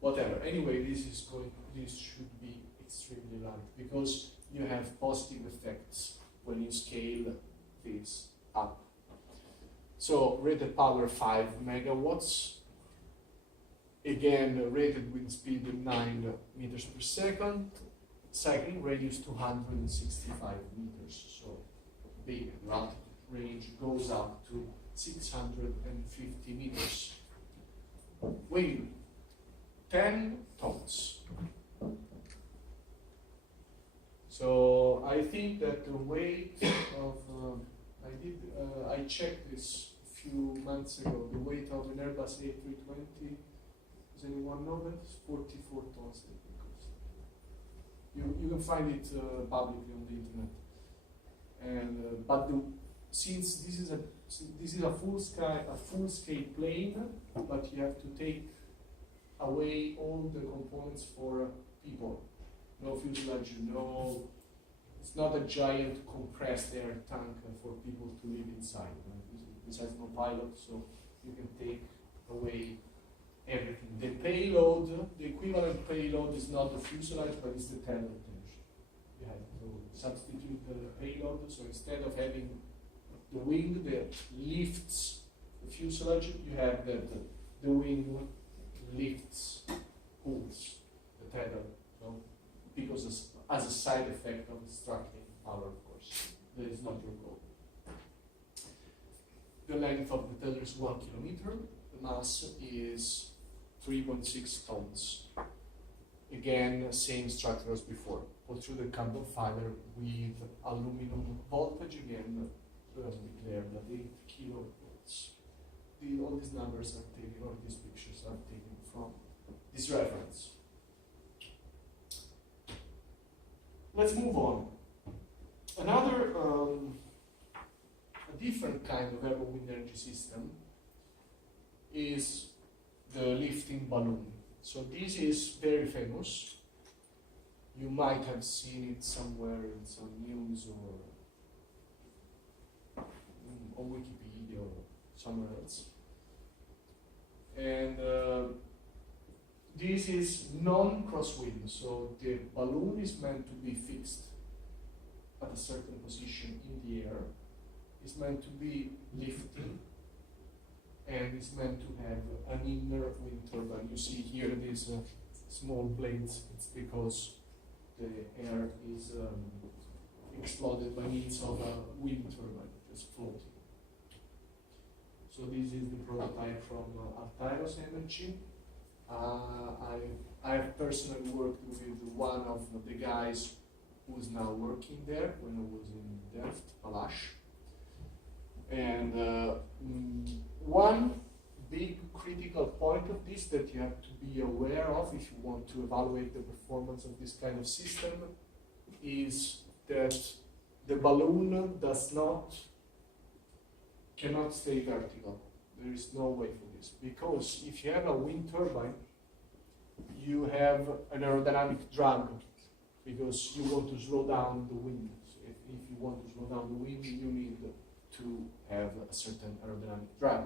Whatever. Anyway, this should be extremely light, because you have positive effects when you scale this up. So rated power 5 megawatts. Again, rated wind speed 9 meters per second. Cycling radius 265 meters. So big, right? Range goes up to 650 meters. Weight 10 tons. So I think that the weight of I checked this a few months ago. The weight of an Airbus A320 is Does anyone know that? It's 44 tons. I think. You can find it publicly on the internet. And but since this is a full scale plane, but you have to take away all the components for people. No fuselage, no. It's not a giant compressed air tank for people to live inside. Besides no pilot, so you can take away everything. The payload, the equivalent payload is not the fuselage, but it's the tail tension. You have to substitute the payload, so instead of having the wing that lifts the fuselage, you have that the wing lifts, pulls the tether. So because as a side effect of extracting power, of course, that is not your goal. The length of the tether is 1 kilometer. The mass is 3.6 tons. Again, same structure as before. Put through the carbon fiber with aluminum voltage. Again, declared at 8 kilovolts. All these numbers are taken, or these pictures are taken from this reference. Let's move on. Another, a different kind of airborne wind energy system is the lifting balloon. So this is very famous. You might have seen it somewhere in some news or on Wikipedia or somewhere else. And this is non-crosswind, so the balloon is meant to be fixed at a certain position in the air. It's meant to be lifting, and it's meant to have an inner wind turbine. You see here these small blades. It's because the air is exploded by means of a wind turbine just floating. So this is the prototype from Airborne Energy. I have personally worked with one of the guys who's now working there when I was in Delft, Palache. And one big critical point of this that you have to be aware of if you want to evaluate the performance of this kind of system is that the balloon cannot stay vertical. There is no way for this, because if you have a wind turbine, you have an aerodynamic drag, because you want to slow down the wind. So if you want to slow down the wind, you need to have a certain aerodynamic drag.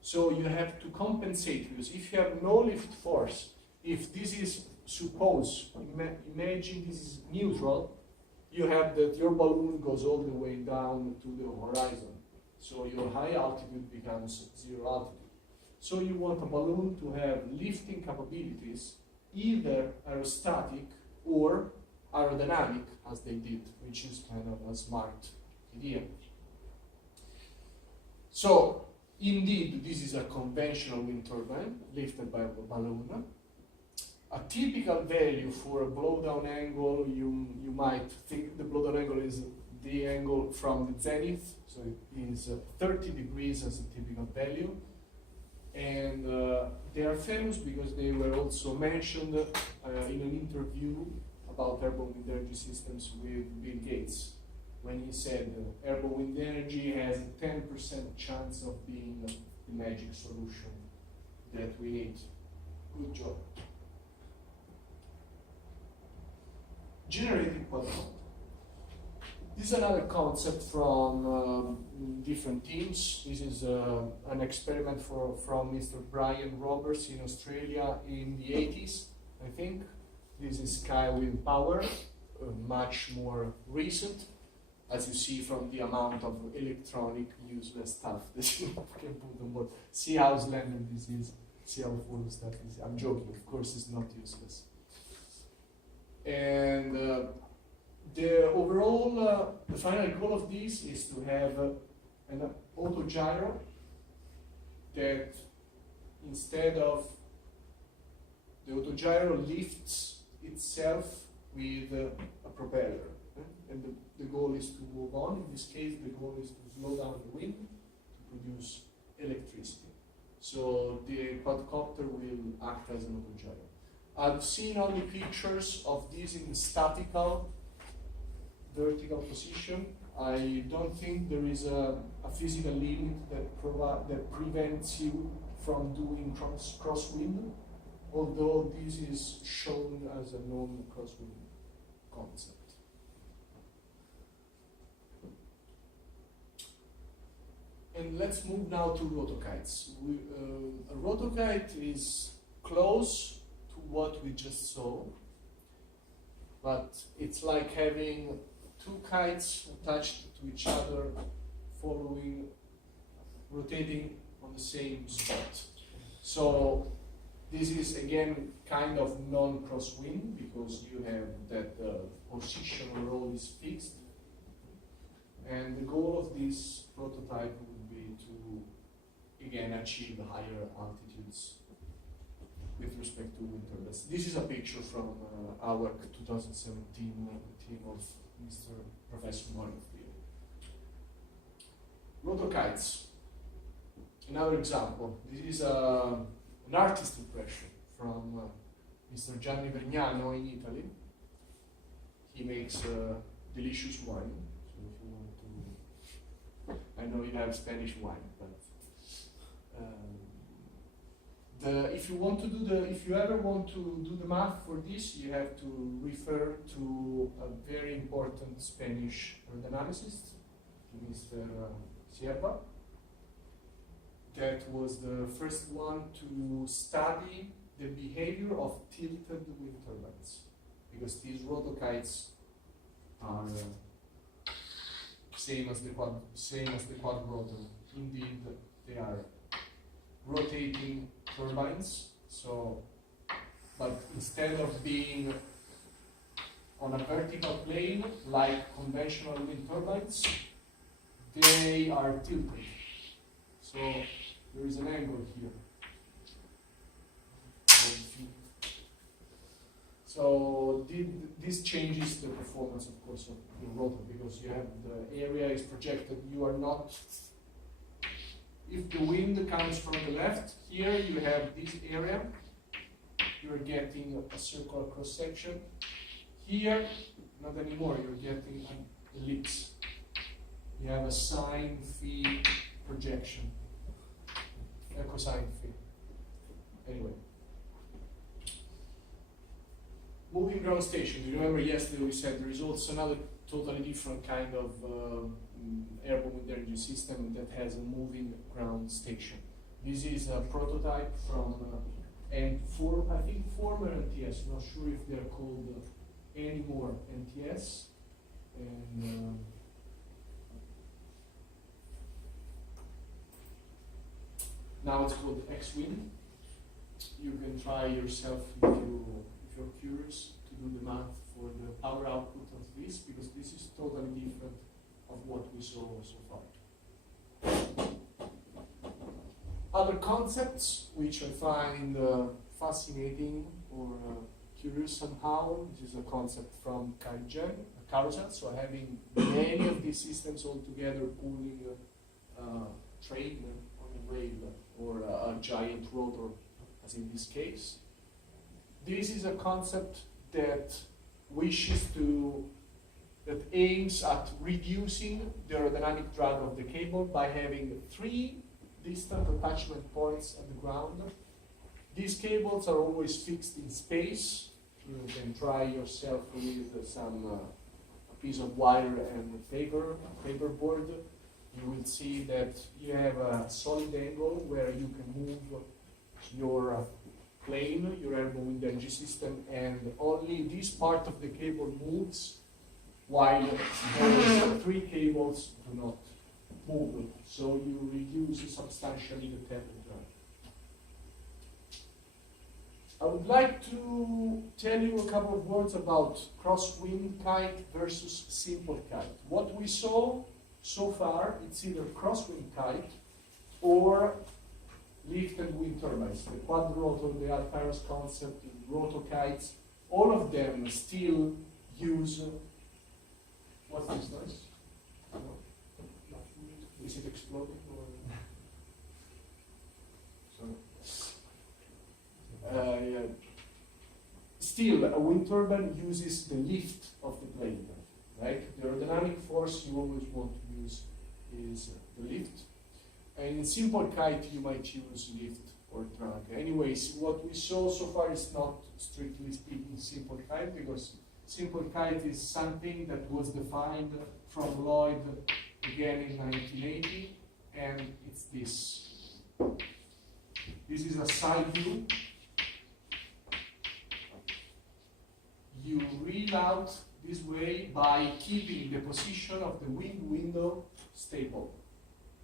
So you have to compensate, because if you have no lift force, if this is imagine this is neutral, you have that your balloon goes all the way down to the horizon. So your high altitude becomes 0 altitude. So you want a balloon to have lifting capabilities, either aerostatic or aerodynamic, as they did, which is kind of a smart idea. So, indeed, this is a conventional wind turbine lifted by a balloon. A typical value for a blowdown angle, you might think the blowdown angle is the angle from the zenith, so it is 30 degrees as a typical value. And they are famous because they were also mentioned in an interview about airborne wind energy systems with Bill Gates, when he said airborne wind energy has a 10% chance of being the magic solution that we need. Good job. Generating quadruped. This is another concept from different teams. This is an experiment from Mr. Brian Roberts in Australia in the 80s, I think. This is Sky Wind Power, much more recent, as you see from the amount of electronic useless stuff that you can put on board. See how slender this is, see how full of stuff is. I'm joking, of course it's not useless. And the overall, the final goal of this is to have an autogyro that instead of the autogyro lifts itself with a propeller. And the goal is to move on. In this case, the goal is to slow down the wind to produce electricity. So the quadcopter will act as an autogyro. I've seen only pictures of this in statical, vertical position. I don't think there is a physical limit that prevents you from doing crosswind, although this is shown as a non-crosswind concept. And let's move now to rotokites. A rotokite is close to what we just saw, but it's like having two kites attached to each other, rotating on the same spot. So this is again kind of non-crosswind because you have that positional role is fixed. And the goal of this prototype would be to again achieve higher altitudes with respect to wind turbines. This is a picture from our 2017 team of Mr. Professor Moritz. Rotokites. Another example. This is an artist impression from Mr. Gianni Vergnano in Italy. He makes delicious wine. So if you want to, I know you have Spanish wine, but if you ever want to do the math for this, you have to refer to a very important Spanish analyst, Mr. Sierra. That was the first one to study the behavior of tilted wind turbines, because these rotokites are same as the quad rotor. Indeed, they are rotating turbines. So, but instead of being on a vertical plane like conventional wind turbines, they are tilted. So there is an angle here. So this changes the performance, of course, of the rotor, because you have the area is projected. You are not. If the wind comes from the left, here you have this area. You are getting a circular cross section. Here, not anymore. You're getting an ellipse. You have a sine phi projection, a cosine phi. Anyway, moving ground station. You remember yesterday we said there is also another totally different kind of airborne wind energy system that has a moving ground station. This is a prototype from I think former NTS. I'm not sure if they're called anymore NTS. And now it's called X-Wind. You can try yourself if you're curious to do the math for the power output of this, because this is totally different of what we saw so far. Other concepts which I find fascinating or curious somehow. This is a concept from carousel. So having many of these systems all together pulling a train on a rail or a giant rotor, as in this case. This is a concept that aims at reducing the aerodynamic drag of the cable by having 3 distant attachment points at the ground. These cables are always fixed in space. You can try yourself with a piece of wire and paperboard. You will see that you have a solid angle where you can move your plane, your airborne wind energy system, and only this part of the cable moves, while those 3 cables do not move. So you reduce substantially the temperature. I would like to tell you a couple of words about crosswind kite versus simple kite. What we saw so far, it's either crosswind kite or lifted wind turbines. The quad rotor, the Alpharos concept, the rotokites, all of them still use. What's this noise? Is it exploding? Or? still, a wind turbine uses the lift of the blade, right? The aerodynamic force you always want to use is the lift. And in simple kite, you might use lift or drag. Anyways, what we saw so far is not, strictly speaking, simple kite, because simple kite is something that was defined from Lloyd again in 1980, and it's this. This is a side view. You reel out this way by keeping the position of the wind window stable.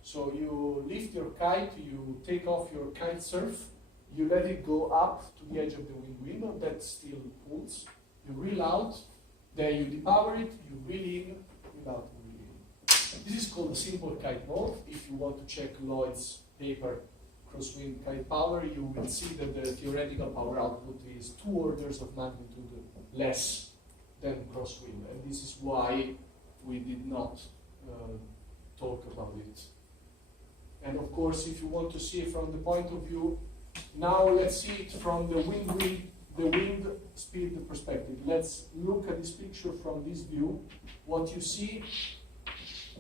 So you lift your kite, you take off your kite surf, you let it go up to the edge of the wind window, that still pulls. You reel out, then you depower it, you reel in, reel out, and reel in. This is called the simple kite mode. If you want to check Lloyd's paper, crosswind kite power, you will see that the theoretical power output is 2 orders of magnitude less than crosswind. And this is why we did not talk about it. And of course, if you want to see it from the point of view, now let's see it from the wind speed perspective. Let's look at this picture from this view. What you see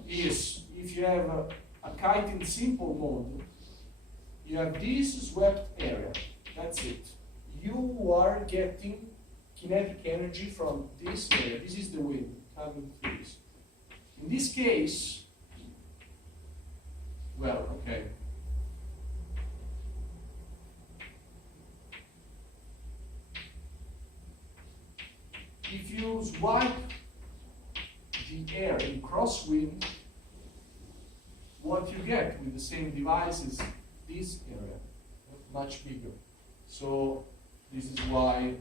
is, if you have a kite in simple mode, you have this swept area. That's it. You are getting kinetic energy from this area. This is the wind coming through this. In this case, well, okay. If you swipe the air in crosswind, what you get with the same device is this area, much bigger. So this is why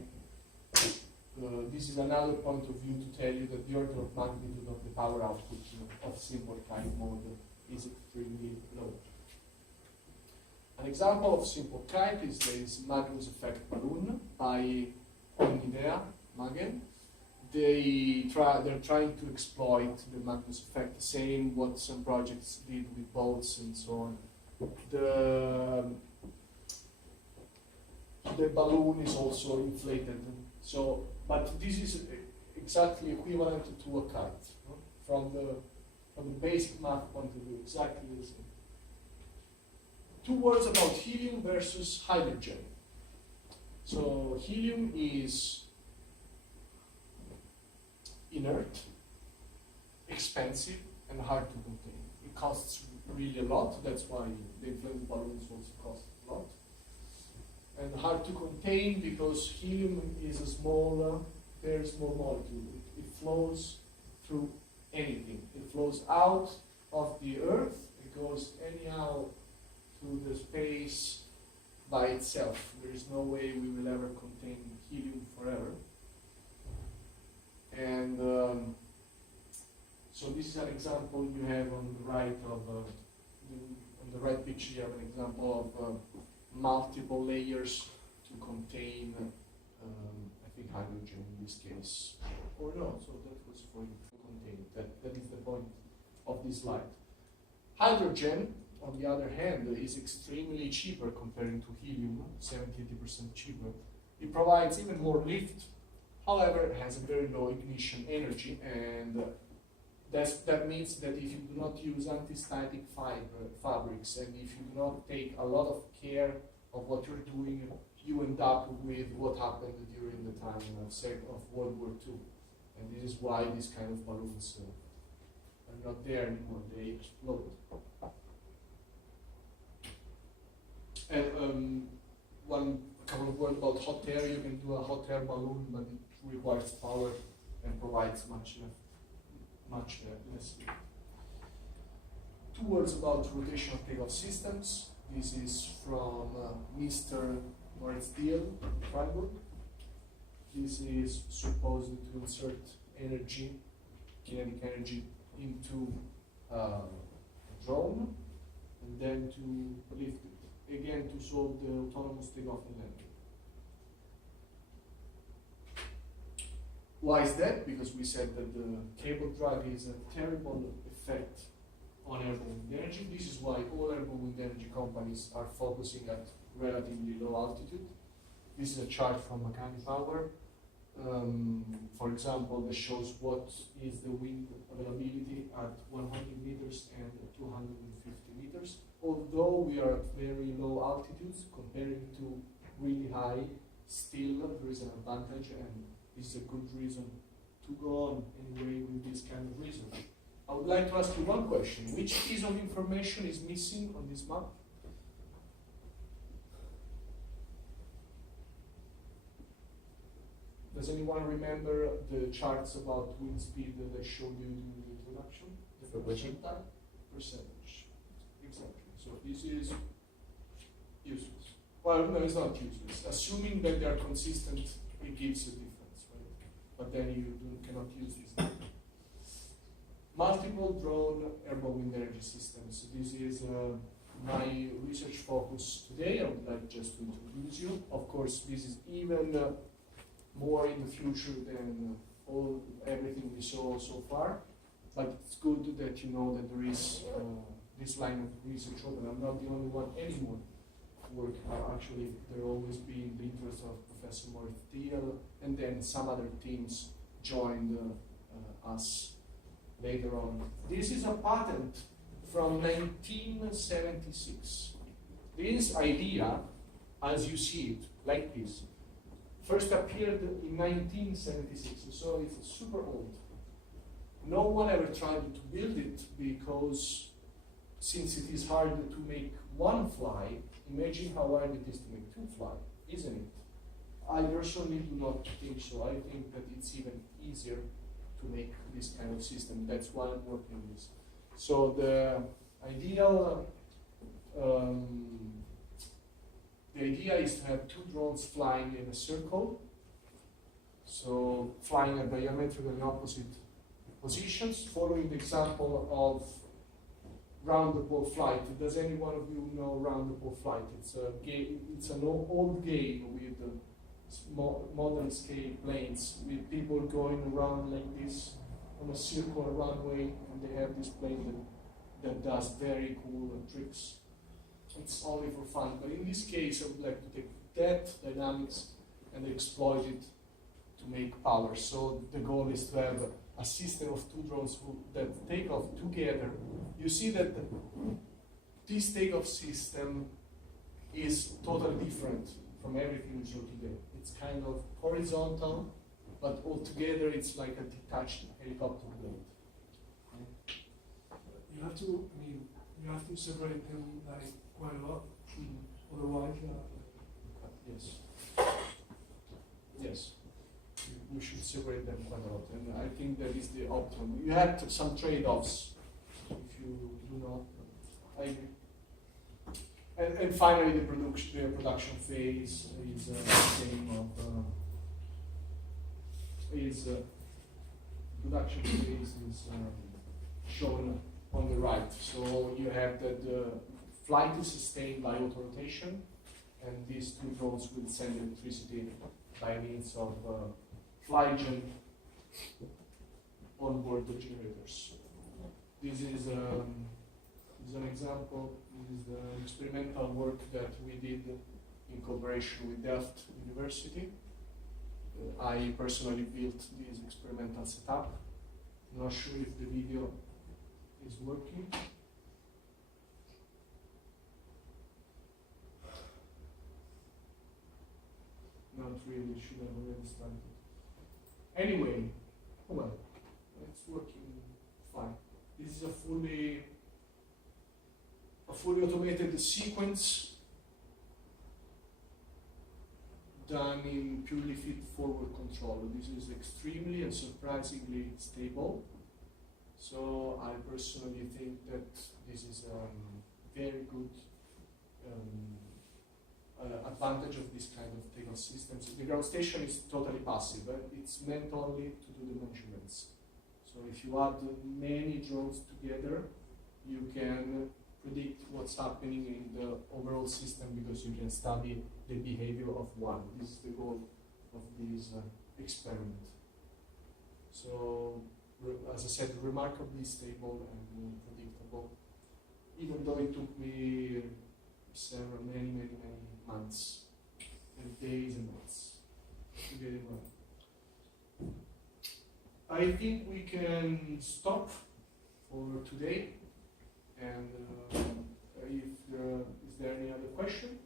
this is another point of view to tell you that the order of magnitude of the power output of simple kite mode is extremely low. An example of simple kite is this Magnus effect balloon by Omnidea Magen. They're trying to exploit the Magnus effect, the same what some projects did with boats and so on. The balloon is also inflated. So, but this is exactly equivalent to a kite, no? From the basic math point of view, exactly the same. 2 words about helium versus hydrogen. So helium is inert, expensive, and hard to contain. It costs really a lot. That's why the inflatable balloons also cost a lot. And hard to contain because helium is a small, very small molecule. It flows through anything. It flows out of the Earth. It goes anyhow through the space by itself. There is no way we will ever contain helium forever. And so this is an example you have on the right of on the right picture. You have an example of multiple layers to contain, I think, hydrogen in this case. Or no, so that was for contain. That is the point of this slide. Hydrogen, on the other hand, is extremely cheaper comparing to helium, 70-80% cheaper. It provides even more lift. However, it has a very low ignition energy, and that means that if you do not use anti-static fabrics, and if you do not take a lot of care of what you're doing, you end up with what happened during the time of World War II. And this is why these kind of balloons are not there anymore, they explode. And a couple of words about hot air. You can do a hot air balloon, but it requires power and provides much less lift. 2 words about rotational takeoff systems. This is from Mr. Moritz Diehl in Freiburg. This is supposed to insert energy, kinetic energy, into a drone and then to lift it, again to solve the autonomous takeoff and landing. Why is that? Because we said that the cable drag is a terrible effect on airborne wind energy. This is why all airborne wind energy companies are focusing at relatively low altitude. This is a chart from Makani Power. for example, that shows what is the wind availability at 100 meters and 250 meters. Although we are at very low altitudes comparing to really high, still there is an advantage, and this is a good reason to go on anyway with this kind of research. I would like to ask you one question. Which piece of information is missing on this map? Does anyone remember the charts about wind speed that I showed you during the introduction? The percentile? Percentage. Exactly. So this is useless. Well, no, it's not useless. Assuming that they are consistent, it gives a difference, right? But then cannot use this. Multiple drone airborne wind energy systems. This is my research focus today. I would like just to introduce you. Of course, this is even more in the future than everything we saw so far. But it's good that you know that there is this line of research open. I'm not the only one anymore working. Actually, there always been the interest of Professor Moritz Thiel, and then some other teams joined us later on. This is a patent from 1976. This idea, as you see it, like this, first appeared in 1976, so it's super old. No one ever tried to build it because since it is hard to make one fly, imagine how hard it is to make two fly, isn't it? I personally do not think so. I think that it's even easier to make this kind of system. That's why I'm working on this. So the idea is to have two drones flying in a circle, so flying at diametrically opposite positions, following the example of round-the-pole flight. Does any one of you know round-the-pole flight? It's a game. It's an old game with modern scale planes with people going around like this on a circular runway, and they have this plane that does very cool tricks. It's only for fun, but in this case, I would like to take that dynamics and exploit it to make power. So the goal is to have a system of two drones that take off together. You see that this takeoff system is totally different from everything we saw today. It's kind of horizontal, but altogether it's like a detached helicopter blade. You have to, I mean, you have to separate them like quite a lot. Otherwise, Yes. Yes. You should separate them quite a lot, and I think that is the optimum. You have some trade-offs if you do not. I agree. And finally, the production phase is production phase is shown on the right. So you have that the flight is sustained by auto-rotation, and these two drones will send electricity by means of flygen onboard the generators. This is an example. This is the experimental work that we did in cooperation with Delft University. I personally built this experimental setup. I'm not sure if the video is working. Not really, should have already started. Anyway, well, it's working fine. This is a fully automated sequence done in purely feed-forward control. This is extremely and surprisingly stable. So I personally think that this is a very good advantage of this kind of takeoff systems. The ground station is totally passive. It's meant only to do the measurements. So if you add many drones together, you can predict what's happening in the overall system because you can study the behavior of one. This is the goal of this experiment. So, as I said, remarkably stable and predictable, even though it took me many months and days and months to get it right. I think we can stop for today. And if is there any other question?